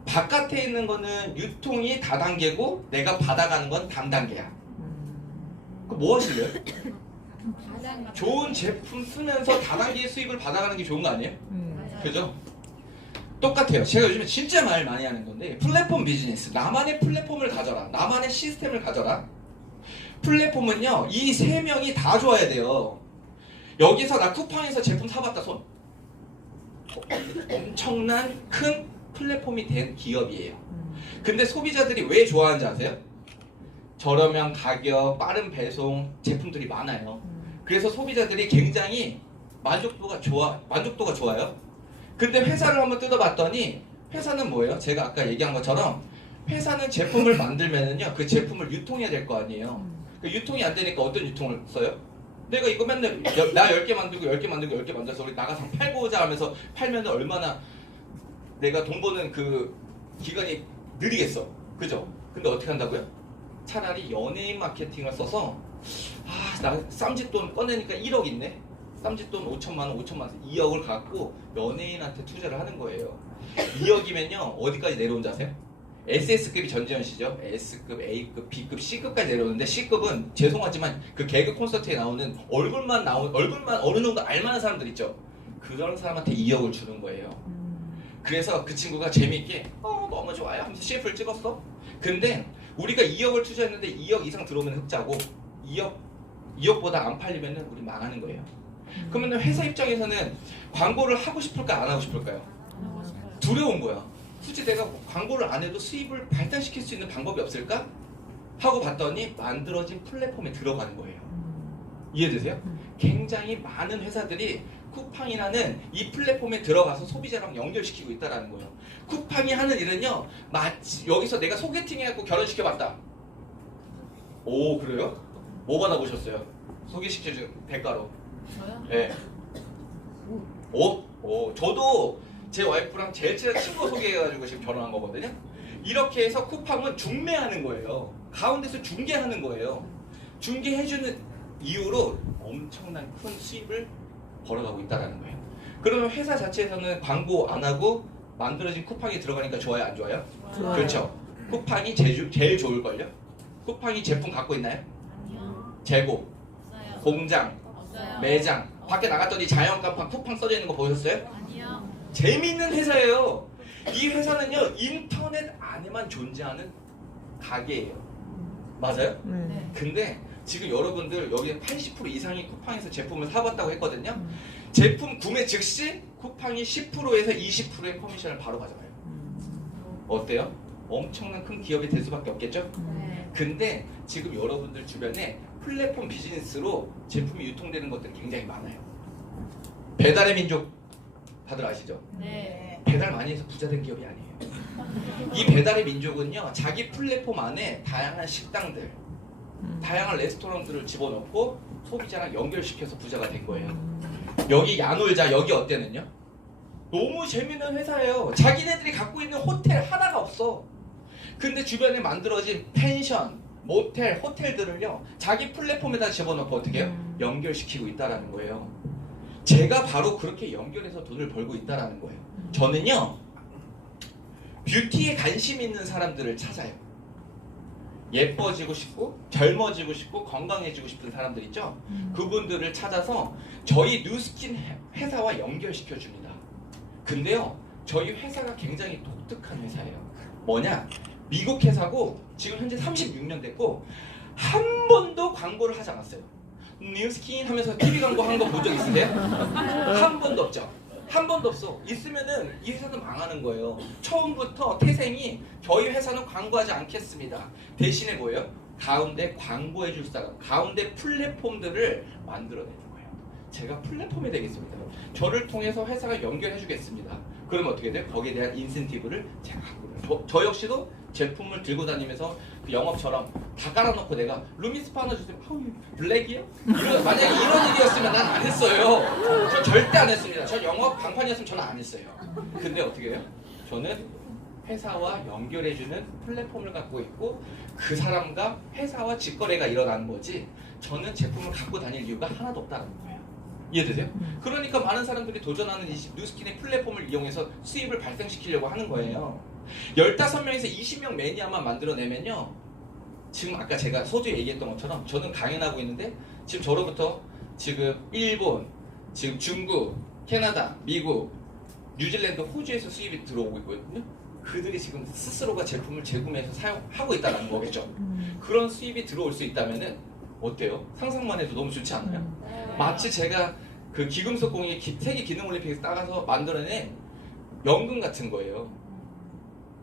바깥에 있는 거는 유통이 다단계고 내가 받아가는 건 단단계야. 그럼 뭐 하실래요? 좋은 제품 쓰면서 다단계의 수입을 받아가는 게 좋은 거 아니에요? 그죠? 똑같아요. 제가 요즘에 진짜 말 많이 하는 건데 플랫폼 비즈니스. 나만의 플랫폼을 가져라. 나만의 시스템을 가져라. 플랫폼은요. 이 세 명이 다 좋아야 돼요. 여기서 나 쿠팡에서 제품 사봤다 손. 엄청난 큰 플랫폼이 된 기업이에요. 근데 소비자들이 왜 좋아하는지 아세요? 저렴한 가격, 빠른 배송 제품들이 많아요. 그래서 소비자들이 굉장히 만족도가 좋아요. 근데 회사를 한번 뜯어봤더니 회사는 뭐예요? 제가 아까 얘기한 것처럼 회사는 제품을 만들면은요 그 제품을 유통해야 될 거 아니에요. 그 유통이 안 되니까 어떤 유통을 써요? 내가 이거 맨날 나 10개 만들고 10개 만들고 10개 만들어서 우리 나가서 팔고자 하면서 팔면 얼마나 내가 돈 버는 그 기간이 느리겠어. 그죠? 근데 어떻게 한다고요? 차라리 연예인 마케팅을 써서 나 쌈짓돈 꺼내니까 1억 있네? 쌈짓돈 5천만 원, 2억을 갖고 연예인한테 투자를 하는 거예요. 2억이면요 어디까지 내려온지 아세요? SS급이 전지현 씨죠. S급, A급, B급, C급까지 내려오는데 C급은 죄송하지만 그 개그 콘서트에 나오는 얼굴만 어느 정도 알만한 사람들 있죠. 그런 사람한테 2억을 주는 거예요. 그래서 그 친구가 재미있게 너무 좋아요 하면서 CF를 찍었어. 근데 우리가 2억을 투자했는데 2억 이상 들어오면 흑자고 2억보다 안 팔리면 우리 망하는 거예요. 그러면 회사 입장에서는 광고를 하고 싶을까 안 하고 싶을까요? 두려운 거야. 굳이 내가 광고를 안 해도 수입을 발생시킬 수 있는 방법이 없을까? 하고 봤더니 만들어진 플랫폼에 들어가는 거예요. 이해되세요? 굉장히 많은 회사들이 쿠팡이라는 이 플랫폼에 들어가서 소비자랑 연결시키고 있다는 거예요. 쿠팡이 하는 일은요, 마치 여기서 내가 소개팅해갖고 결혼시켜봤다. 오, 그래요? 뭐 받아보셨어요? 소개시켜준 대가로. 저요? 네. 저도 제 와이프랑 제일 친한 친구 소개해가지고 지금 결혼한 거거든요. 이렇게 해서 쿠팡은 중매하는 거예요. 가운데서 중개하는 거예요. 중개해주는 이유로 엄청난 큰 수입을 벌어가고 있다는 거예요. 그러면 회사 자체에서는 광고 안 하고 만들어진 쿠팡이 들어가니까 좋아요, 안 좋아요? 좋아요. 그렇죠. 쿠팡이 제일 좋을걸요? 쿠팡이 제품 갖고 있나요? 아니요. 재고, 없어요. 공장, 없어요. 매장, 밖에 나갔더니 자연 깜팡 쿠팡 써져 있는 거 보셨어요? 아니요. 재미있는 회사예요. 이 회사는요, 인터넷 안에만 존재하는 가게예요. 맞아요? 네. 근데 지금 여러분들 여기 80% 이상이 쿠팡에서 제품을 사봤다고 했거든요. 제품 구매 즉시 쿠팡이 10%에서 20%의 커미션을 바로 가져가요. 어때요? 엄청난 큰 기업이 될 수밖에 없겠죠? 네. 근데 지금 여러분들 주변에 플랫폼 비즈니스로 제품이 유통되는 것들이 굉장히 많아요. 배달의 민족 다들 아시죠? 네. 배달 많이 해서 부자 된 기업이 아니에요. 이 배달의 민족은요, 자기 플랫폼 안에 다양한 식당들, 다양한 레스토랑들을 집어넣고 소비자랑 연결시켜서 부자가 된 거예요. 여기 야놀자, 여기 어때는요? 너무 재밌는 회사예요. 자기네들이 갖고 있는 호텔 하나가 없어. 근데 주변에 만들어진 펜션, 모텔, 호텔들을요, 자기 플랫폼에다 집어넣고 어떻게 해요? 연결시키고 있다는 거예요. 제가 바로 그렇게 연결해서 돈을 벌고 있다는 거예요. 저는요, 뷰티에 관심 있는 사람들을 찾아요. 예뻐지고 싶고 젊어지고 싶고 건강해지고 싶은 사람들 있죠? 그분들을 찾아서 저희 뉴스킨 회사와 연결시켜 줍니다. 근데요, 저희 회사가 굉장히 독특한 회사예요. 뭐냐? 미국 회사고 지금 현재 36년 됐고 한 번도 광고를 하지 않았어요. 뉴스킨 하면서 TV 광고 한 거 본 적 있으세요? 한 번도 없죠. 한 번도 없어. 있으면은 이 회사는 망하는 거예요. 처음부터 태생이 저희 회사는 광고하지 않겠습니다. 대신에 뭐예요? 가운데 광고해 줄 사람, 가운데 플랫폼들을 만들어내는 거예요. 제가 플랫폼이 되겠습니다. 저를 통해서 회사가 연결해 주겠습니다. 그러면 어떻게 돼요? 거기에 대한 인센티브를 제가 갖고 있어요. 저 역시도 제품을 들고 다니면서 그 영업처럼 다 깔아놓고 내가 루미스파 하나 주세요. 블랙이요? 만약에 이런 일이었으면 난 안 했어요. 저 절대 안 했습니다. 저 영업 강판이었으면 저는 안 했어요. 근데 어떻게 해요? 저는 회사와 연결해주는 플랫폼을 갖고 있고 그 사람과 회사와 직거래가 일어나는 거지 저는 제품을 갖고 다닐 이유가 하나도 없다는 거예요. 이해되세요? 그러니까 많은 사람들이 도전하는 이 뉴스킨의 플랫폼을 이용해서 수입을 발생시키려고 하는 거예요. 15명에서 20명 매니아만 만들어내면요, 지금 아까 제가 소주에 얘기했던 것처럼 저는 강연하고 있는데 지금 저로부터 지금 일본, 지금 중국, 캐나다, 미국, 뉴질랜드, 호주에서 수입이 들어오고 있거든요. 그들이 지금 스스로가 제품을 재구매해서 사용하고 있다는 거겠죠. 그런 수입이 들어올 수 있다면은 어때요? 상상만 해도 너무 좋지 않나요? 마치 제가 그 기금속 공예 세계 기능 올림픽에서 따가서 만들어낸 연금 같은 거예요.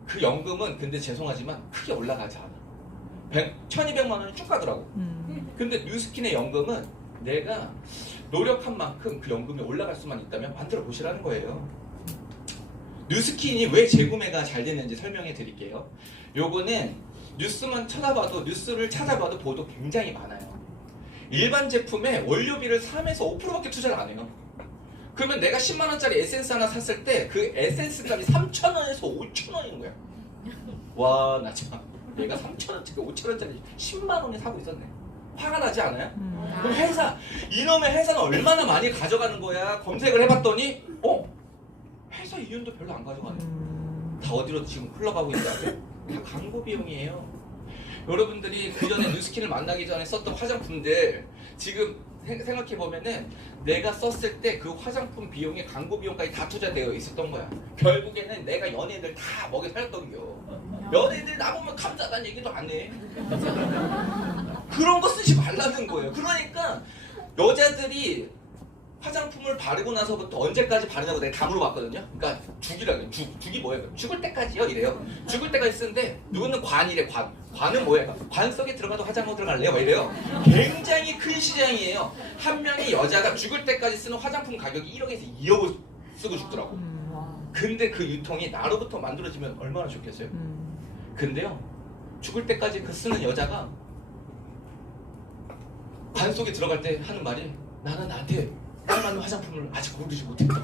그 연금은 근데 죄송하지만 크게 올라가지 않아. 1200만 원이 쭉 가더라고. 근데 뉴스킨의 연금은 내가 노력한 만큼 그 연금이 올라갈 수만 있다면 만들어 보시라는 거예요. 뉴스킨이 왜 재구매가 잘 되는지 설명해 드릴게요. 요거는 뉴스만 찾아봐도, 뉴스를 찾아봐도 보도 굉장히 많아요. 일반 제품에 원료비를 3에서 5%밖에 투자를 안 해요. 그러면 내가 10만 원짜리 에센스 하나 샀을 때 그 에센스 값이 3,000원에서 5,000원인 거야. 와, 나 참, 내가 3,000원짜리, 5,000원짜리 10만 원에 사고 있었네. 화가 나지 않아요? 그럼 회사, 이놈의 회사는 얼마나 많이 가져가는 거야? 검색을 해봤더니 회사 이윤도 별로 안 가져가네. 다 어디로 지금 흘러가고 있는지 아세요? 다 광고 비용이에요. 여러분들이 그 전에 뉴스킨을 만나기 전에 썼던 화장품들 지금 생각해보면은 내가 썼을 때 그 화장품 비용에 광고 비용까지 다 투자되어 있었던 거야. 결국에는 내가 연예인들 다 먹여 살렸던 겨. 연예인들 나보면 감사하다는 얘기도 안 해. 그런 거 쓰지 말라는 거예요. 그러니까 여자들이 화장품을 바르고 나서부터 언제까지 바르냐고 내가 다 물어봤거든요. 그러니까 죽이라고 죽이 뭐예요? 죽을 때까지요 이래요. 죽을 때까지 쓰는데 누구는 관이래. 관은 뭐예요? 관 속에 들어가도 화장하고 들어갈래요? 막 이래요. 굉장히 큰 시장이에요. 한 명의 여자가 죽을 때까지 쓰는 화장품 가격이 1억에서 2억을 쓰고 죽더라고. 근데 그 유통이 나로부터 만들어지면 얼마나 좋겠어요? 근데요, 죽을 때까지 그 쓰는 여자가 관 속에 들어갈 때 하는 말이 나는 나한테 딱 맞는 화장품을 아직 고르지 못했다.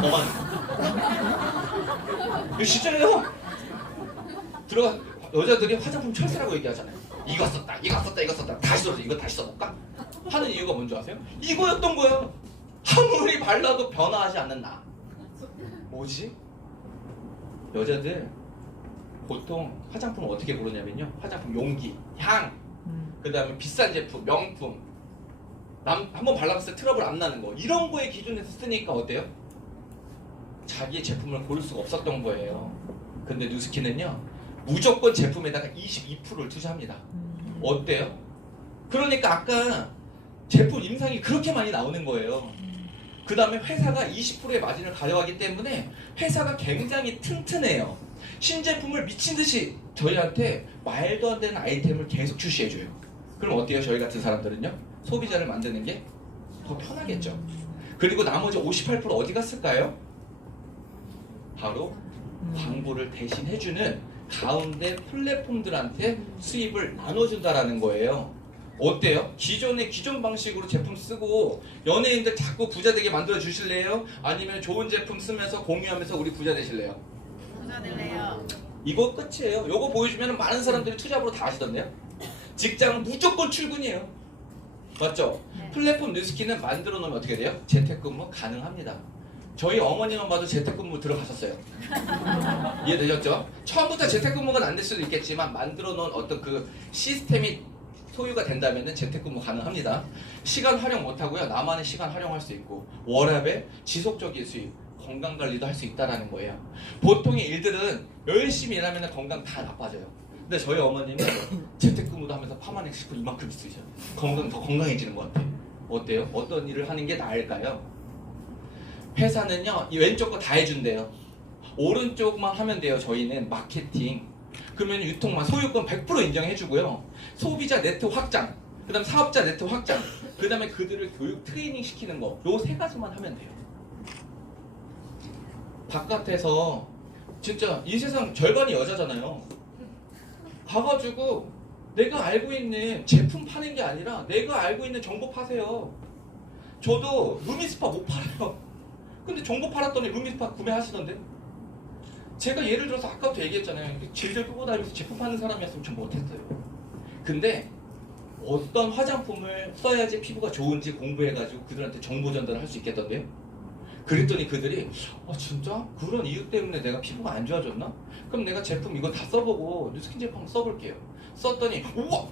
너만. 이거 진짜예요. 들어가 여자들이 화장품 철새라고 얘기하잖아요. 이거 썼다, 이거 썼다, 이거 썼다. 다시 써서 이거 다시 써볼까? 하는 이유가 뭔지 아세요? 이거였던 거야. 아무리 발라도 변화하지 않는 나. 뭐지? 여자들 보통 화장품을 어떻게 고르냐면요. 화장품 용기, 향, 그 다음에 비싼 제품, 명품, 한번 발라봤을 때 트러블 안 나는 거, 이런 거에 기준에서 쓰니까 어때요? 자기의 제품을 고를 수가 없었던 거예요. 근데 누스킨은요, 무조건 제품에다가 22%를 투자합니다. 어때요? 그러니까 아까 제품 임상이 그렇게 많이 나오는 거예요. 그 다음에 회사가 20%의 마진을 가져가기 때문에 회사가 굉장히 튼튼해요. 신제품을 미친 듯이 저희한테 말도 안 되는 아이템을 계속 출시해줘요. 그럼 어때요? 저희 같은 사람들은요? 소비자를 만드는 게 더 편하겠죠. 그리고 나머지 58% 어디 갔을까요? 바로 광고를 대신 해주는 가운데 플랫폼들한테 수입을 나눠준다라는 거예요. 어때요? 기존 방식으로 제품 쓰고 연예인들 자꾸 부자 되게 만들어 주실래요? 아니면 좋은 제품 쓰면서 공유하면서 우리 부자 되실래요? 부자 될래요. 이거 끝이에요. 요거 보여주면 많은 사람들이 투잡으로 다 하시던데요. 직장은 무조건 출근이에요. 맞죠? 네. 플랫폼 뉴스킨은 만들어 놓으면 어떻게 돼요? 재택근무 가능합니다. 저희 어머니만 봐도 재택근무 들어가셨어요. 이해되셨죠? 처음부터 재택근무가 안 될 수도 있겠지만 만들어 놓은 어떤 그 시스템이 소유가 된다면 재택근무 가능합니다. 시간 활용 못하고요. 나만의 시간 활용할 수 있고 월합에 지속적인 수입, 건강관리도 할 수 있다는 거예요. 보통의 일들은 열심히 일하면 건강 다 나빠져요. 근데 저희 어머님은 재택근무도 하면서 파마넥 씹고 이만큼 있으셔. 더 건강해지는 것 같아요. 어때요? 어떤 일을 하는 게 나을까요? 회사는요, 이 왼쪽 거 다 해준대요. 오른쪽만 하면 돼요. 저희는 마케팅. 그러면 유통만 소유권 100% 인정해주고요. 소비자 네트 확장, 그 다음 사업자 네트 확장, 그 다음에 그들을 교육 트레이닝 시키는 거, 요 세 가지만 하면 돼요. 바깥에서 진짜 이 세상 절반이 여자잖아요. 가가지고 내가 알고 있는 제품 파는 게 아니라 내가 알고 있는 정보 파세요. 저도 루미스파 못 팔아요. 근데 정보 팔았더니 루미스파 구매하시던데. 제가 예를 들어서 아까부터 얘기했잖아요. 질질 끌고 다니면서 제품 파는 사람이었으면 좀 못했어요. 근데 어떤 화장품을 써야지 피부가 좋은지 공부해가지고 그들한테 정보 전달을 할 수 있겠던데요. 그랬더니 그들이 진짜? 그런 이유 때문에 내가 피부가 안 좋아졌나? 그럼 내가 제품 이거 다 써보고 뉴스킨 제품 한번 써볼게요. 썼더니 우와!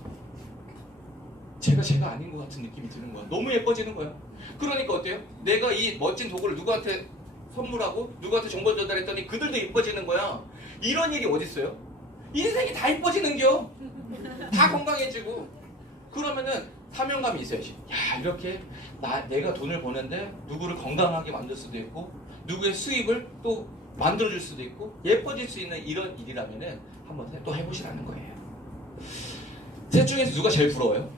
제가 아닌 것 같은 느낌이 드는 거야. 너무 예뻐지는 거야. 그러니까 어때요? 내가 이 멋진 도구를 누구한테 선물하고 누구한테 정보 전달했더니 그들도 예뻐지는 거야. 이런 일이 어딨어요? 인생이 다 예뻐지는겨. 다 건강해지고. 그러면은 사명감이 있어야지. 야, 이렇게 내가 돈을 버는데 누구를 건강하게 만들 수도 있고 누구의 수입을 또 만들어줄 수도 있고 예뻐질 수 있는 이런 일이라면은 한번 또 해보시라는 거예요. 셋 중에서 누가 제일 부러워요?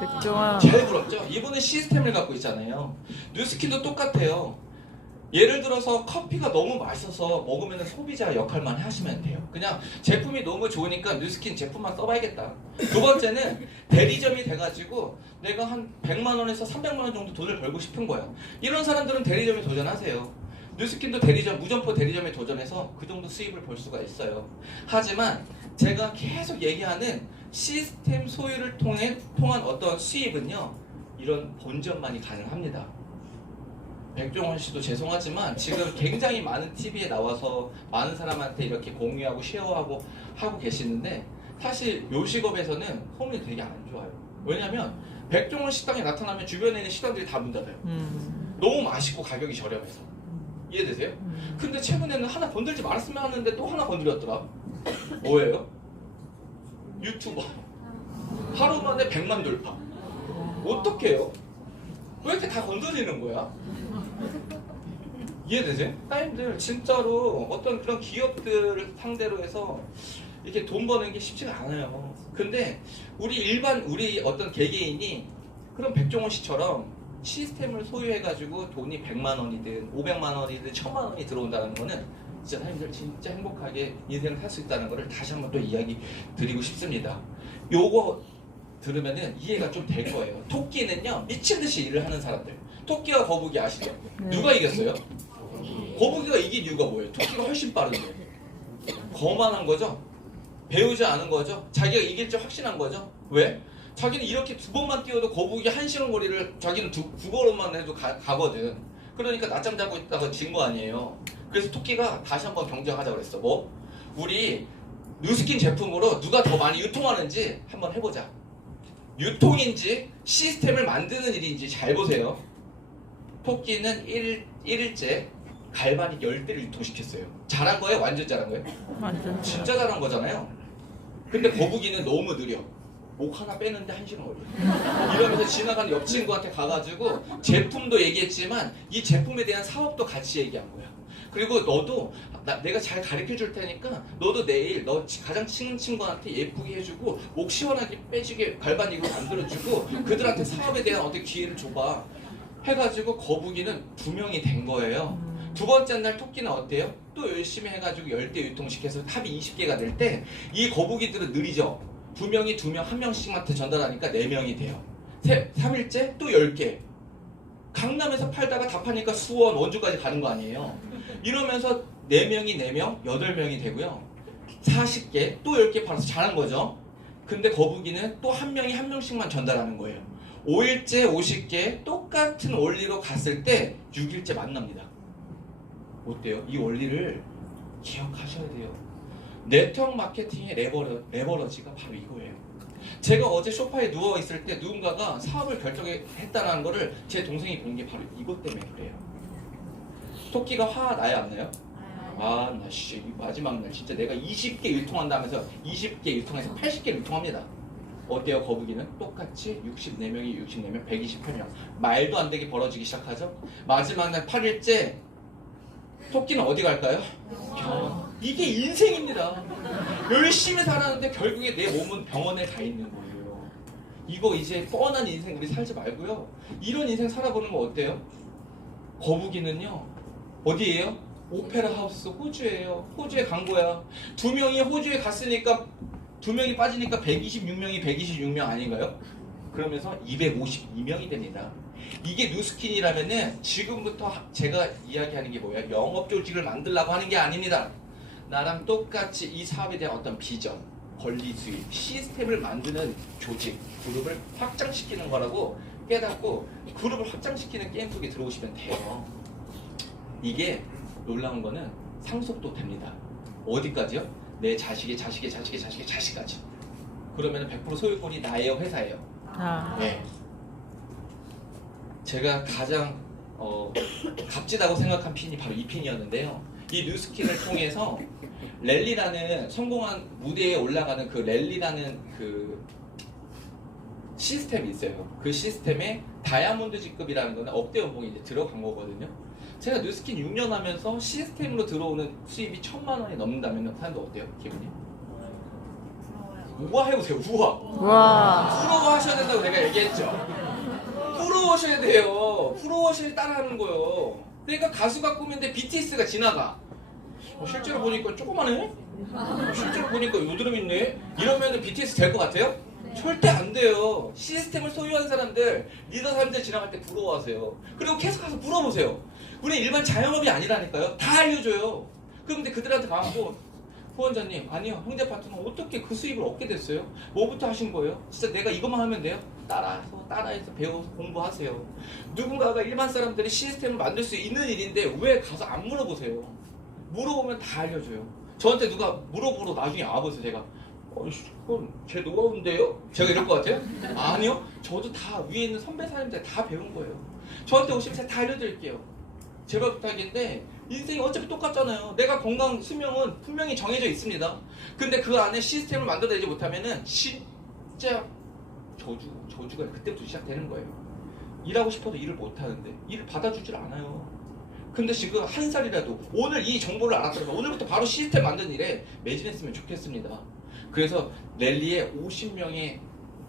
백종원. 제일 부럽죠? 이분은 시스템을 갖고 있잖아요. 뉴스킨도 똑같아요. 예를 들어서 커피가 너무 맛있어서 먹으면 소비자 역할만 하시면 돼요. 그냥 제품이 너무 좋으니까 뉴스킨 제품만 써봐야겠다. 두 번째는 대리점이 돼가지고 내가 한 100만 원에서 300만 원 정도 돈을 벌고 싶은 거야. 이런 사람들은 대리점에 도전하세요. 뉴스킨도 대리점, 무점포 대리점에 도전해서 그 정도 수입을 벌 수가 있어요. 하지만 제가 계속 얘기하는 시스템 소유를 통한 어떤 수입은요, 이런 본점만이 가능합니다. 백종원 씨도 죄송하지만 지금 굉장히 많은 TV에 나와서 많은 사람한테 이렇게 공유하고 쉐어하고 하고 계시는데 사실 요식업에서는 소문이 되게 안 좋아요. 왜냐면 백종원 식당에 나타나면 주변에 있는 식당들이 다 문 닫아요. 너무 맛있고 가격이 저렴해서. 이해되세요? 근데 최근에는 하나 건들지 말았으면 하는데 또 하나 건드렸더라. 뭐예요? 유튜버. 하루 만에 100만 돌파. 어떡해요? 왜 이렇게 다 건드리는 거야? 이해되세요? 따님들 진짜로 어떤 그런 기업들을 상대로 해서 이렇게 돈 버는 게 쉽지가 않아요. 근데 우리 어떤 개개인이 그런 백종원 씨처럼 시스템을 소유해가지고 돈이 100만 원이든 500만 원이든 1000만 원이 들어온다는 거는 진짜 사람들 진짜 행복하게 인생을 살 수 있다는 거를 다시 한번 또 이야기 드리고 싶습니다. 요거 들으면은 이해가 좀 될 거예요. 토끼는요 미친 듯이 일을 하는 사람들. 토끼와 거북이 아시죠? 누가 이겼어요? 거북이가 이긴 이유가 뭐예요? 토끼가 훨씬 빠른데. 거만한 거죠? 배우지 않은 거죠? 자기가 이길 줄 확신한 거죠? 왜? 자기는 이렇게 2번만 뛰어도 거북이 1시간 거리를 자기는 두 걸음만 해도 가거든. 그러니까 낮잠 자고 있다가 진 거 아니에요. 그래서 토끼가 다시 한번 경쟁하자고 그랬어. 뭐? 우리 누스킨 제품으로 누가 더 많이 유통하는지 한번 해보자. 유통인지 시스템을 만드는 일인지 잘 보세요. 토끼는 1일째 갈바닉 10대를 유통시켰어요. 잘한 거예요? 완전 잘한 거예요? 완전 진짜 잘한 거잖아요. 근데 거북이는 너무 느려. 목 하나 빼는데 1시간 걸려. 이러면서 지나가는 옆 친구한테 가가지고 제품도 얘기했지만 이 제품에 대한 사업도 같이 얘기한 거야. 그리고 너도 내가 잘 가르쳐 줄 테니까 너도 내일 너 가장 친한 친구한테 예쁘게 해주고 목 시원하게 빼주게 갈바닉으로 만들어주고 그들한테 사업에 대한 어떤 기회를 줘봐. 해가지고 거북이는 2명이 된 거예요. 두 번째 날 토끼는 어때요? 또 열심히 해가지고 10대 유통시켜서 탑이 20개가 될 때 이 거북이들은 느리죠? 2명이 2명, 1명씩한테 전달하니까 4명이 돼요. 3일째 또 10개. 강남에서 팔다가 다 파니까 수원, 원주까지 가는 거 아니에요. 이러면서 4명이 4명, 8명이 되고요. 40개, 또 10개 팔아서 잘한 거죠. 근데 거북이는 또 1명이 1명씩만 전달하는 거예요. 5일째 50개 똑같은 원리로 갔을 때 6일째 만납니다. 어때요? 이 원리를 기억하셔야 돼요. 네트워크 마케팅의 레버러지가 바로 이거예요. 제가 어제 소파에 누워있을 때 누군가가 사업을 결정했다는 거를 제 동생이 본 게 바로 이것 때문에 그래요. 토끼가 화 나요 안 나요? 아, 나 씨, 마지막 날 진짜 내가 20개 유통한다면서 20개 유통해서 80개 유통합니다. 어때요? 거북이는 똑같이 64명이 64명, 128명. 말도 안 되게 벌어지기 시작하죠. 마지막 날 8일째 토끼는 어디 갈까요? 병원. 이게 인생입니다. 열심히 살았는데 결국에 내 몸은 병원에 가 있는 거예요. 이거 이제 뻔한 인생 우리 살지 말고요. 이런 인생 살아보는 거 어때요? 거북이는요. 어디예요? 오페라 하우스 호주예요. 호주에 간 거야. 2명이 호주에 갔으니까 2명이 빠지니까 126명이 126명 아닌가요? 그러면서 252명이 됩니다. 이게 누스킨이라면은 지금부터 제가 이야기하는 게 뭐야? 영업 조직을 만들려고 하는 게 아닙니다. 나랑 똑같이 이 사업에 대한 어떤 비전, 권리 수익, 시스템을 만드는 조직, 그룹을 확장시키는 거라고 깨닫고 그룹을 확장시키는 게임 속에 들어오시면 돼요. 이게 놀라운 거는 상속도 됩니다. 어디까지요? 내 자식의 자식의 자식의 자식의 자식까지. 그러면 100% 소유권이 나예요, 회사예요? 아. 네. 제가 가장 값지다고 생각한 핀이 바로 이 핀이었는데요. 이 뉴스킨을 통해서 랠리라는 성공한 무대에 올라가는 그 랠리라는 그 시스템이 있어요. 그 시스템에 다이아몬드 직급이라는 거는 억대 연봉이 이제 들어간 거거든요. 제가 뉴스킨 6년 하면서 시스템으로 들어오는 수입이 1000만 원이 넘는다면 사람들 어때요? 기분이? 우아해보세요. 우아. 와. 부러워하셔야 된다고 내가 얘기했죠. 부러워하셔야 돼요. 부러워하셔야 따라하는 거예요. 그러니까 가수가 꿈인데 BTS가 지나가. 실제로 보니까 조그만해? 실제로 보니까 요드름 있네? 이러면 BTS 될 것 같아요? 절대 안 돼요. 시스템을 소유한 사람들, 리더 사람들 지나갈 때 부러워하세요. 그리고 계속 가서 물어보세요. 우리 일반 자영업이 아니라니까요. 다 알려줘요. 그런데 그들한테 가고 후원자님, 아니요, 형제 파트너 어떻게 그 수입을 얻게 됐어요? 뭐부터 하신 거예요? 진짜 내가 이것만 하면 돼요? 따라해서 배워서 공부하세요. 누군가가 일반 사람들이 시스템을 만들 수 있는 일인데 왜 가서 안 물어보세요? 물어보면 다 알려줘요. 저한테 누가 물어보러 나중에 와보세요. 제가 그건 제 노하우인데요? 제가 이럴 것 같아요? 아니요, 저도 다 위에 있는 선배 사람들 다 배운 거예요. 저한테 오시면 제가 다 알려드릴게요. 제발 부탁인데 인생이 어차피 똑같잖아요. 내가 건강 수명은 분명히 정해져 있습니다. 근데 그 안에 시스템을 만들어내지 못하면은 진짜 저주가 그때부터 시작되는 거예요. 일하고 싶어도 일을 못 하는데 일을 받아주질 않아요. 근데 지금 한 살이라도 오늘 이 정보를 알았더라면 오늘부터 바로 시스템 만드는 일에 매진했으면 좋겠습니다. 그래서 랠리에 50명의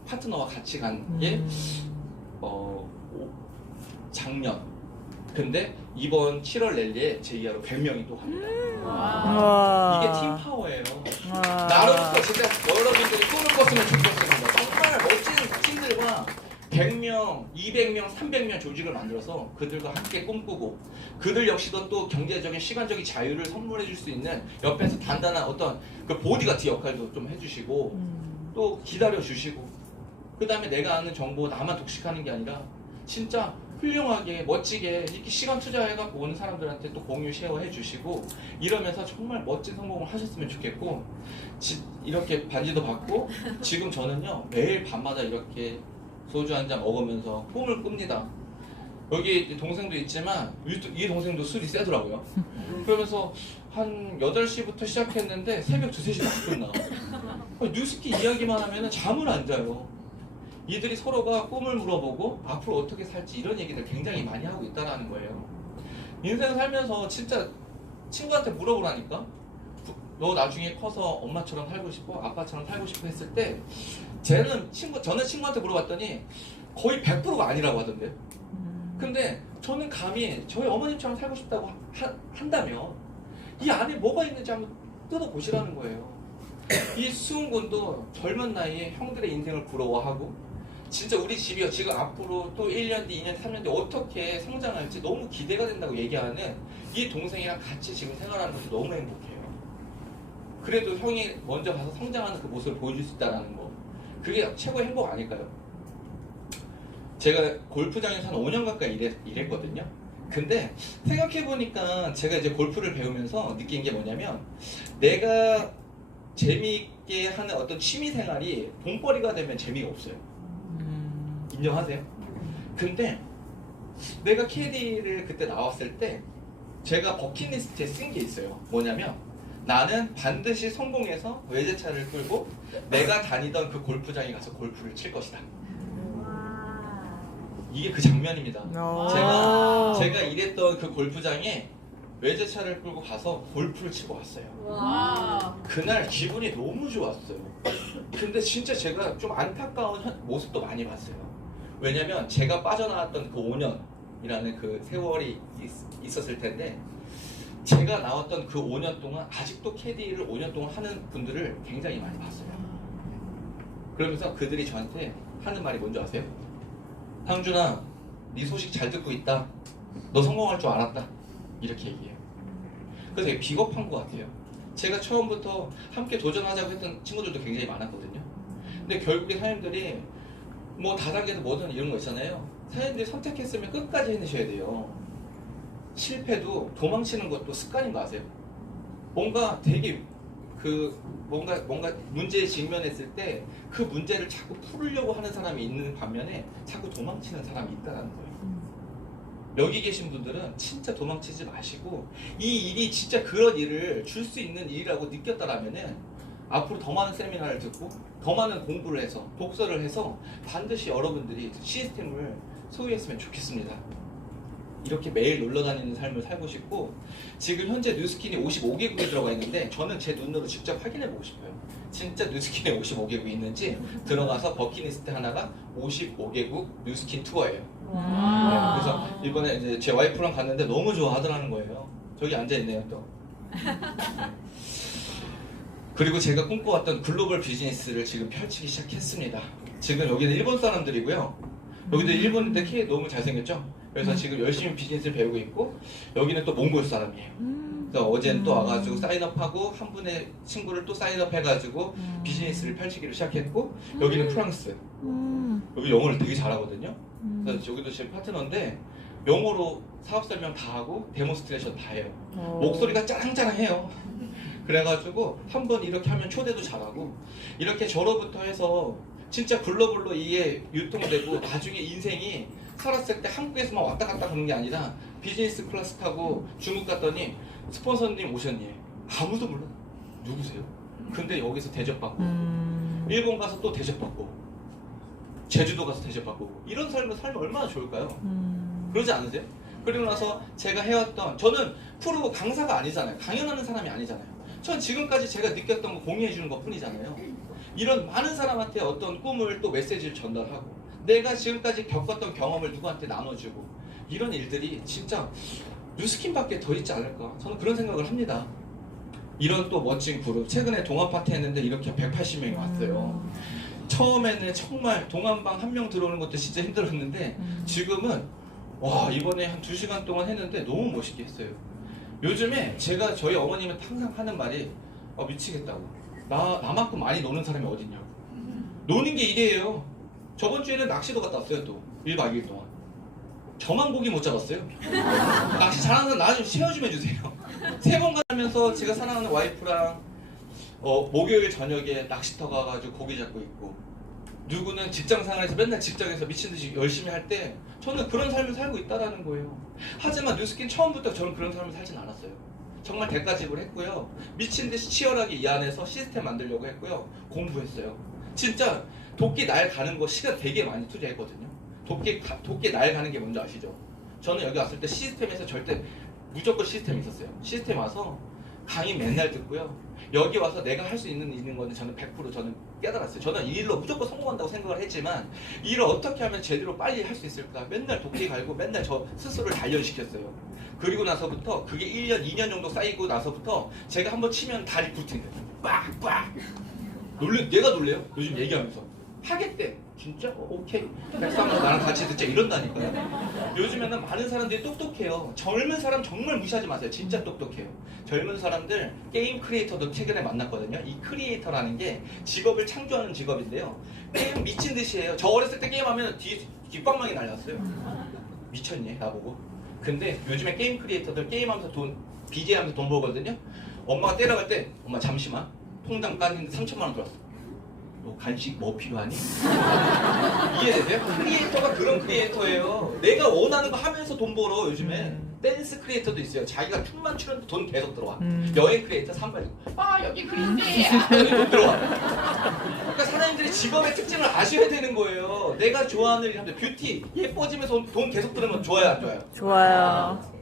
파트너와 같이 간 게 작년. 근데 이번 7월 랠리에 제 이하로 100명이 또 갑니다. 와. 이게 팀 파워예요. 와. 나로부터 진짜 여러분들이 꿈을 꿨으면 좋겠습니다. 정말 멋진 팀들과 100명, 200명, 300명 조직을 만들어서 그들과 함께 꿈꾸고 그들 역시도 또 경제적인 시간적인 자유를 선물해 줄 수 있는 옆에서 단단한 어떤 그 보디가드 역할도 좀 해주시고 또 기다려 주시고 그 다음에 내가 아는 정보 나만 독식하는 게 아니라 진짜 훌륭하게 멋지게 이렇게 시간 투자해갖고 오는 사람들한테 또 공유 쉐어해 주시고 이러면서 정말 멋진 성공을 하셨으면 좋겠고 이렇게 반지도 받고 지금 저는요 매일 밤마다 이렇게 소주 한 잔 먹으면서 꿈을 꿉니다. 여기 동생도 있지만 이 동생도 술이 세더라고요. 그러면서 한 8시부터 시작했는데 새벽 2, 3시간 안 끝나. 뉴스키 이야기만 하면 잠을 안 자요. 이들이 서로가 꿈을 물어보고 앞으로 어떻게 살지 이런 얘기들 굉장히 많이 하고 있다는 거예요. 인생 살면서 진짜 친구한테 물어보라니까. 너 나중에 커서 엄마처럼 살고 싶어? 아빠처럼 살고 싶어? 했을 때 저는 친구한테 물어봤더니 거의 100%가 아니라고 하던데. 근데 저는 감히 저희 어머님처럼 살고 싶다고 한다면 이 안에 뭐가 있는지 한번 뜯어보시라는 거예요. 이 수은군도 젊은 나이에 형들의 인생을 부러워하고 진짜 우리 집이요 지금 앞으로 또 1년 뒤, 2년 뒤, 3년 뒤 어떻게 성장할지 너무 기대가 된다고 얘기하는 이 동생이랑 같이 지금 생활하는 것이 너무 행복해요. 그래도 형이 먼저 가서 성장하는 그 모습을 보여줄 수 있다는 거 그게 최고의 행복 아닐까요? 제가 골프장에서 한 5년 가까이 일했거든요. 근데 생각해보니까 제가 이제 골프를 배우면서 느낀 게 뭐냐면 내가 재미있게 하는 어떤 취미 생활이 돈벌이가 되면 재미가 없어요. 인정하세요? 근데 내가 캐디를 그때 나왔을 때 제가 버킷리스트에 쓴 게 있어요. 뭐냐면 나는 반드시 성공해서 외제차를 끌고 내가 다니던 그 골프장에 가서 골프를 칠 것이다. 이게 그 장면입니다. 제가 일했던 그 골프장에 외제차를 끌고 가서 골프를 치고 왔어요. 와. 그날 기분이 너무 좋았어요. 근데 진짜 제가 좀 안타까운 모습도 많이 봤어요. 왜냐면 제가 빠져나왔던 그 5년이라는 그 세월이 있었을 텐데 제가 나왔던 그 5년 동안 아직도 캐디를 5년 동안 하는 분들을 굉장히 많이 봤어요. 그러면서 그들이 저한테 하는 말이 뭔지 아세요? 상준아, 네 소식 잘 듣고 있다. 너 성공할 줄 알았다. 이렇게 얘기해요. 그래서 되게 비겁한 것 같아요. 제가 처음부터 함께 도전하자고 했던 친구들도 굉장히 많았거든요. 근데 결국에 사장님들이 뭐 다단계도 뭐든 이런 거 있잖아요. 사장님들이 선택했으면 끝까지 해내셔야 돼요. 실패도 도망치는 것도 습관인 거 아세요? 뭔가 되게 뭔가 문제에 직면했을 때 그 문제를 자꾸 풀으려고 하는 사람이 있는 반면에 자꾸 도망치는 사람이 있다는 거예요. 여기 계신 분들은 진짜 도망치지 마시고 이 일이 진짜 그런 일을 줄 수 있는 일이라고 느꼈다라면은 앞으로 더 많은 세미나를 듣고 더 많은 공부를 해서 독서를 해서 반드시 여러분들이 시스템을 소유했으면 좋겠습니다. 이렇게 매일 놀러 다니는 삶을 살고 싶고 지금 현재 뉴스킨이 55개국에 들어가 있는데 저는 제 눈으로 직접 확인해 보고 싶어요. 진짜 뉴스킨에 55개국이 있는지 들어가서 버킷리스트 하나가 55개국 뉴스킨 투어예요. 와. 그래서 이번에 이제 제 와이프랑 갔는데 너무 좋아하더라는 거예요. 저기 앉아있네요 또. 그리고 제가 꿈꿔왔던 글로벌 비즈니스를 지금 펼치기 시작했습니다. 지금 여기는 일본 사람들이고요. 여기도 일본인데 키 너무 잘생겼죠? 그래서 지금 열심히 비즈니스를 배우고 있고 여기는 또 몽골 사람이에요. 그래서 어제는 또 와가지고 사인업하고 한 분의 친구를 또 사인업 해가지고 비즈니스를 펼치기를 시작했고 여기는 프랑스. 여기 영어를 되게 잘하거든요. 그래서 여기도 제 파트너인데 영어로 사업 설명 다 하고 데모스트레이션 다 해요. 목소리가 짜랑짜랑해요. 그래가지고 한번 이렇게 하면 초대도 잘하고 이렇게 저로부터 해서 진짜 글로벌로 이게 유통되고 나중에 인생이 살았을 때 한국에서만 왔다 갔다 하는 게 아니라 비즈니스 클래스 타고 중국 갔더니 스폰서님 오셨니? 아무도 몰라. 누구세요? 근데 여기서 대접받고 일본 가서 또 대접받고 제주도 가서 대접 바꾸고 이런 삶을 살면 얼마나 좋을까요? 그러지 않으세요? 그리고 나서 제가 해왔던 저는 프로 강사가 아니잖아요. 강연하는 사람이 아니잖아요. 전 지금까지 제가 느꼈던 거 공유해 주는 것 뿐이잖아요. 이런 많은 사람한테 어떤 꿈을 또 메시지를 전달하고 내가 지금까지 겪었던 경험을 누구한테 나눠주고 이런 일들이 진짜 뉴스킨밖에 더 있지 않을까 저는 그런 생각을 합니다. 이런 또 멋진 그룹 최근에 동아 파티 했는데 이렇게 180명이 왔어요. 처음에는 정말 동안방 한 명 들어오는 것도 진짜 힘들었는데 지금은 와 이번에 한 2시간 동안 했는데 너무 멋있게 했어요. 요즘에 제가 저희 어머님은 항상 하는 말이 미치겠다고 나만큼 많이 노는 사람이 어딨냐고. 노는 게 일이에요. 저번 주에는 낚시도 갔다 왔어요. 또 1박 2일 동안 저만 고기 못 잡았어요. 낚시 잘하는 사람 나 좀 시험 좀 해주세요. 3번 가면서 제가 사랑하는 와이프랑 목요일 저녁에 낚시터 가가지고 고기 잡고 있고 누구는 직장 생활에서 맨날 직장에서 미친듯이 열심히 할 때 저는 그런 삶을 살고 있다라는 거예요. 하지만 뉴스킨 처음부터 저는 그런 삶을 살진 않았어요. 정말 대가집을 했고요. 미친듯이 치열하게 이 안에서 시스템 만들려고 했고요. 공부했어요. 진짜 도끼 날 가는 거 시간 되게 많이 투자했거든요. 도끼 날 가는 게 뭔지 아시죠? 저는 여기 왔을 때 시스템에서 절대 무조건 시스템이 있었어요. 시스템 와서 강의 맨날 듣고요. 여기 와서 내가 할 수 있는 거는 저는 100% 저는 깨달았어요. 저는 이 일로 무조건 성공한다고 생각을 했지만 이 일을 어떻게 하면 제대로 빨리 할 수 있을까 맨날 도끼 갈고 맨날 저 스스로를 단련시켰어요. 그리고 나서부터 그게 1년, 2년 정도 쌓이고 나서부터 제가 한번 치면 다리 굴틴 거예요. 빡빡 얘가 놀래요. 요즘 얘기하면서 하겠대. 진짜? 오케이. 백상으로 나랑 같이 듣자 이런다니까요. 요즘에는 많은 사람들이 똑똑해요. 젊은 사람 정말 무시하지 마세요. 진짜 똑똑해요. 젊은 사람들 게임 크리에이터도 최근에 만났거든요. 이 크리에이터라는 게 직업을 창조하는 직업인데요. 게임 미친 듯이 해요. 저 어렸을 때 게임하면 뒷방망이 날렸어요. 미쳤니? 나보고. 근데 요즘에 게임 크리에이터들 게임하면서 BJ 하면서 돈 벌거든요. 엄마가 때려갈 때 엄마 잠시만 통장 깠는데 3천만 원 들었어. 너 간식 뭐 필요하니? 이해되세요? 크리에이터가 그런 크리에이터예요. 내가 원하는 거 하면서 돈 벌어. 요즘에 댄스 크리에이터도 있어요. 자기가 춤만 추는데 돈 계속 들어와. 여행 크리에이터 산발이고 여기 크리에이터야 여기 돈 들어와. 그러니까 사장님들이 직업의 특징을 아셔야 되는 거예요. 내가 좋아하는 일 하는데 뷰티 예뻐지면서 돈 계속 들으면 좋아요 안 좋아요? 좋아요.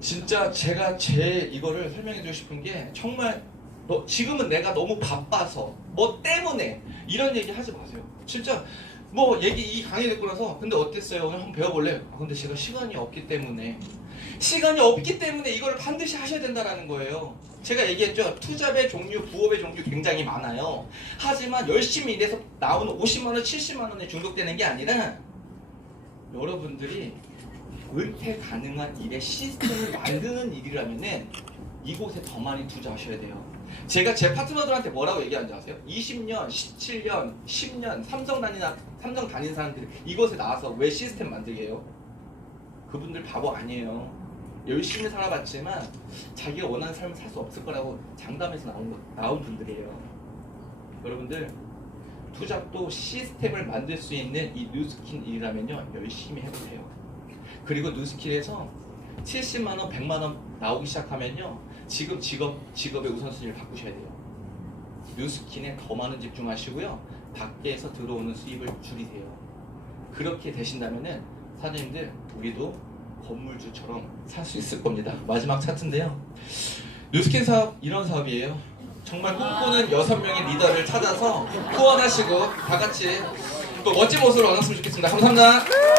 진짜 제가 제 이거를 설명해 주고 싶은 게 정말 지금은 내가 너무 바빠서 뭐 때문에 이런 얘기 하지 마세요. 진짜 뭐 이 강의 듣고 나서 근데 어땠어요? 오늘 한번 배워볼래요? 근데 제가 시간이 없기 때문에 이거를 반드시 하셔야 된다는 거예요. 제가 얘기했죠. 투잡의 종류, 부업의 종류 굉장히 많아요. 하지만 열심히 일해서 나오는 50만 원, 70만 원에 중독되는 게 아니라 여러분들이 은퇴 가능한 일의 시스템을 만드는 일이라면은 이곳에 더 많이 투자하셔야 돼요. 제가 제 파트너들한테 뭐라고 얘기하는지 아세요? 20년, 17년, 10년 삼성 다닌 사람들이 이곳에 나와서 왜 시스템 만들게 해요? 그분들 바보 아니에요. 열심히 살아봤지만 자기가 원하는 삶을 살 수 없을 거라고 장담해서 나온 분들이에요. 여러분들 투잡도 시스템을 만들 수 있는 이 뉴스킨 일이라면요 열심히 해보세요. 그리고 뉴스킨에서 70만 원, 100만 원 나오기 시작하면요 지금 직업의 우선순위를 바꾸셔야 돼요. 뉴스킨에 더 많은 집중하시고요. 밖에서 들어오는 수입을 줄이세요. 그렇게 되신다면은 사장님들 우리도 건물주처럼 살 수 있을 겁니다. 마지막 차트인데요. 뉴스킨 사업 이런 사업이에요. 정말 꿈꾸는 6명의 리더를 찾아서 후원하시고 다 같이 또 멋진 모습으로 만났으면 좋겠습니다. 감사합니다.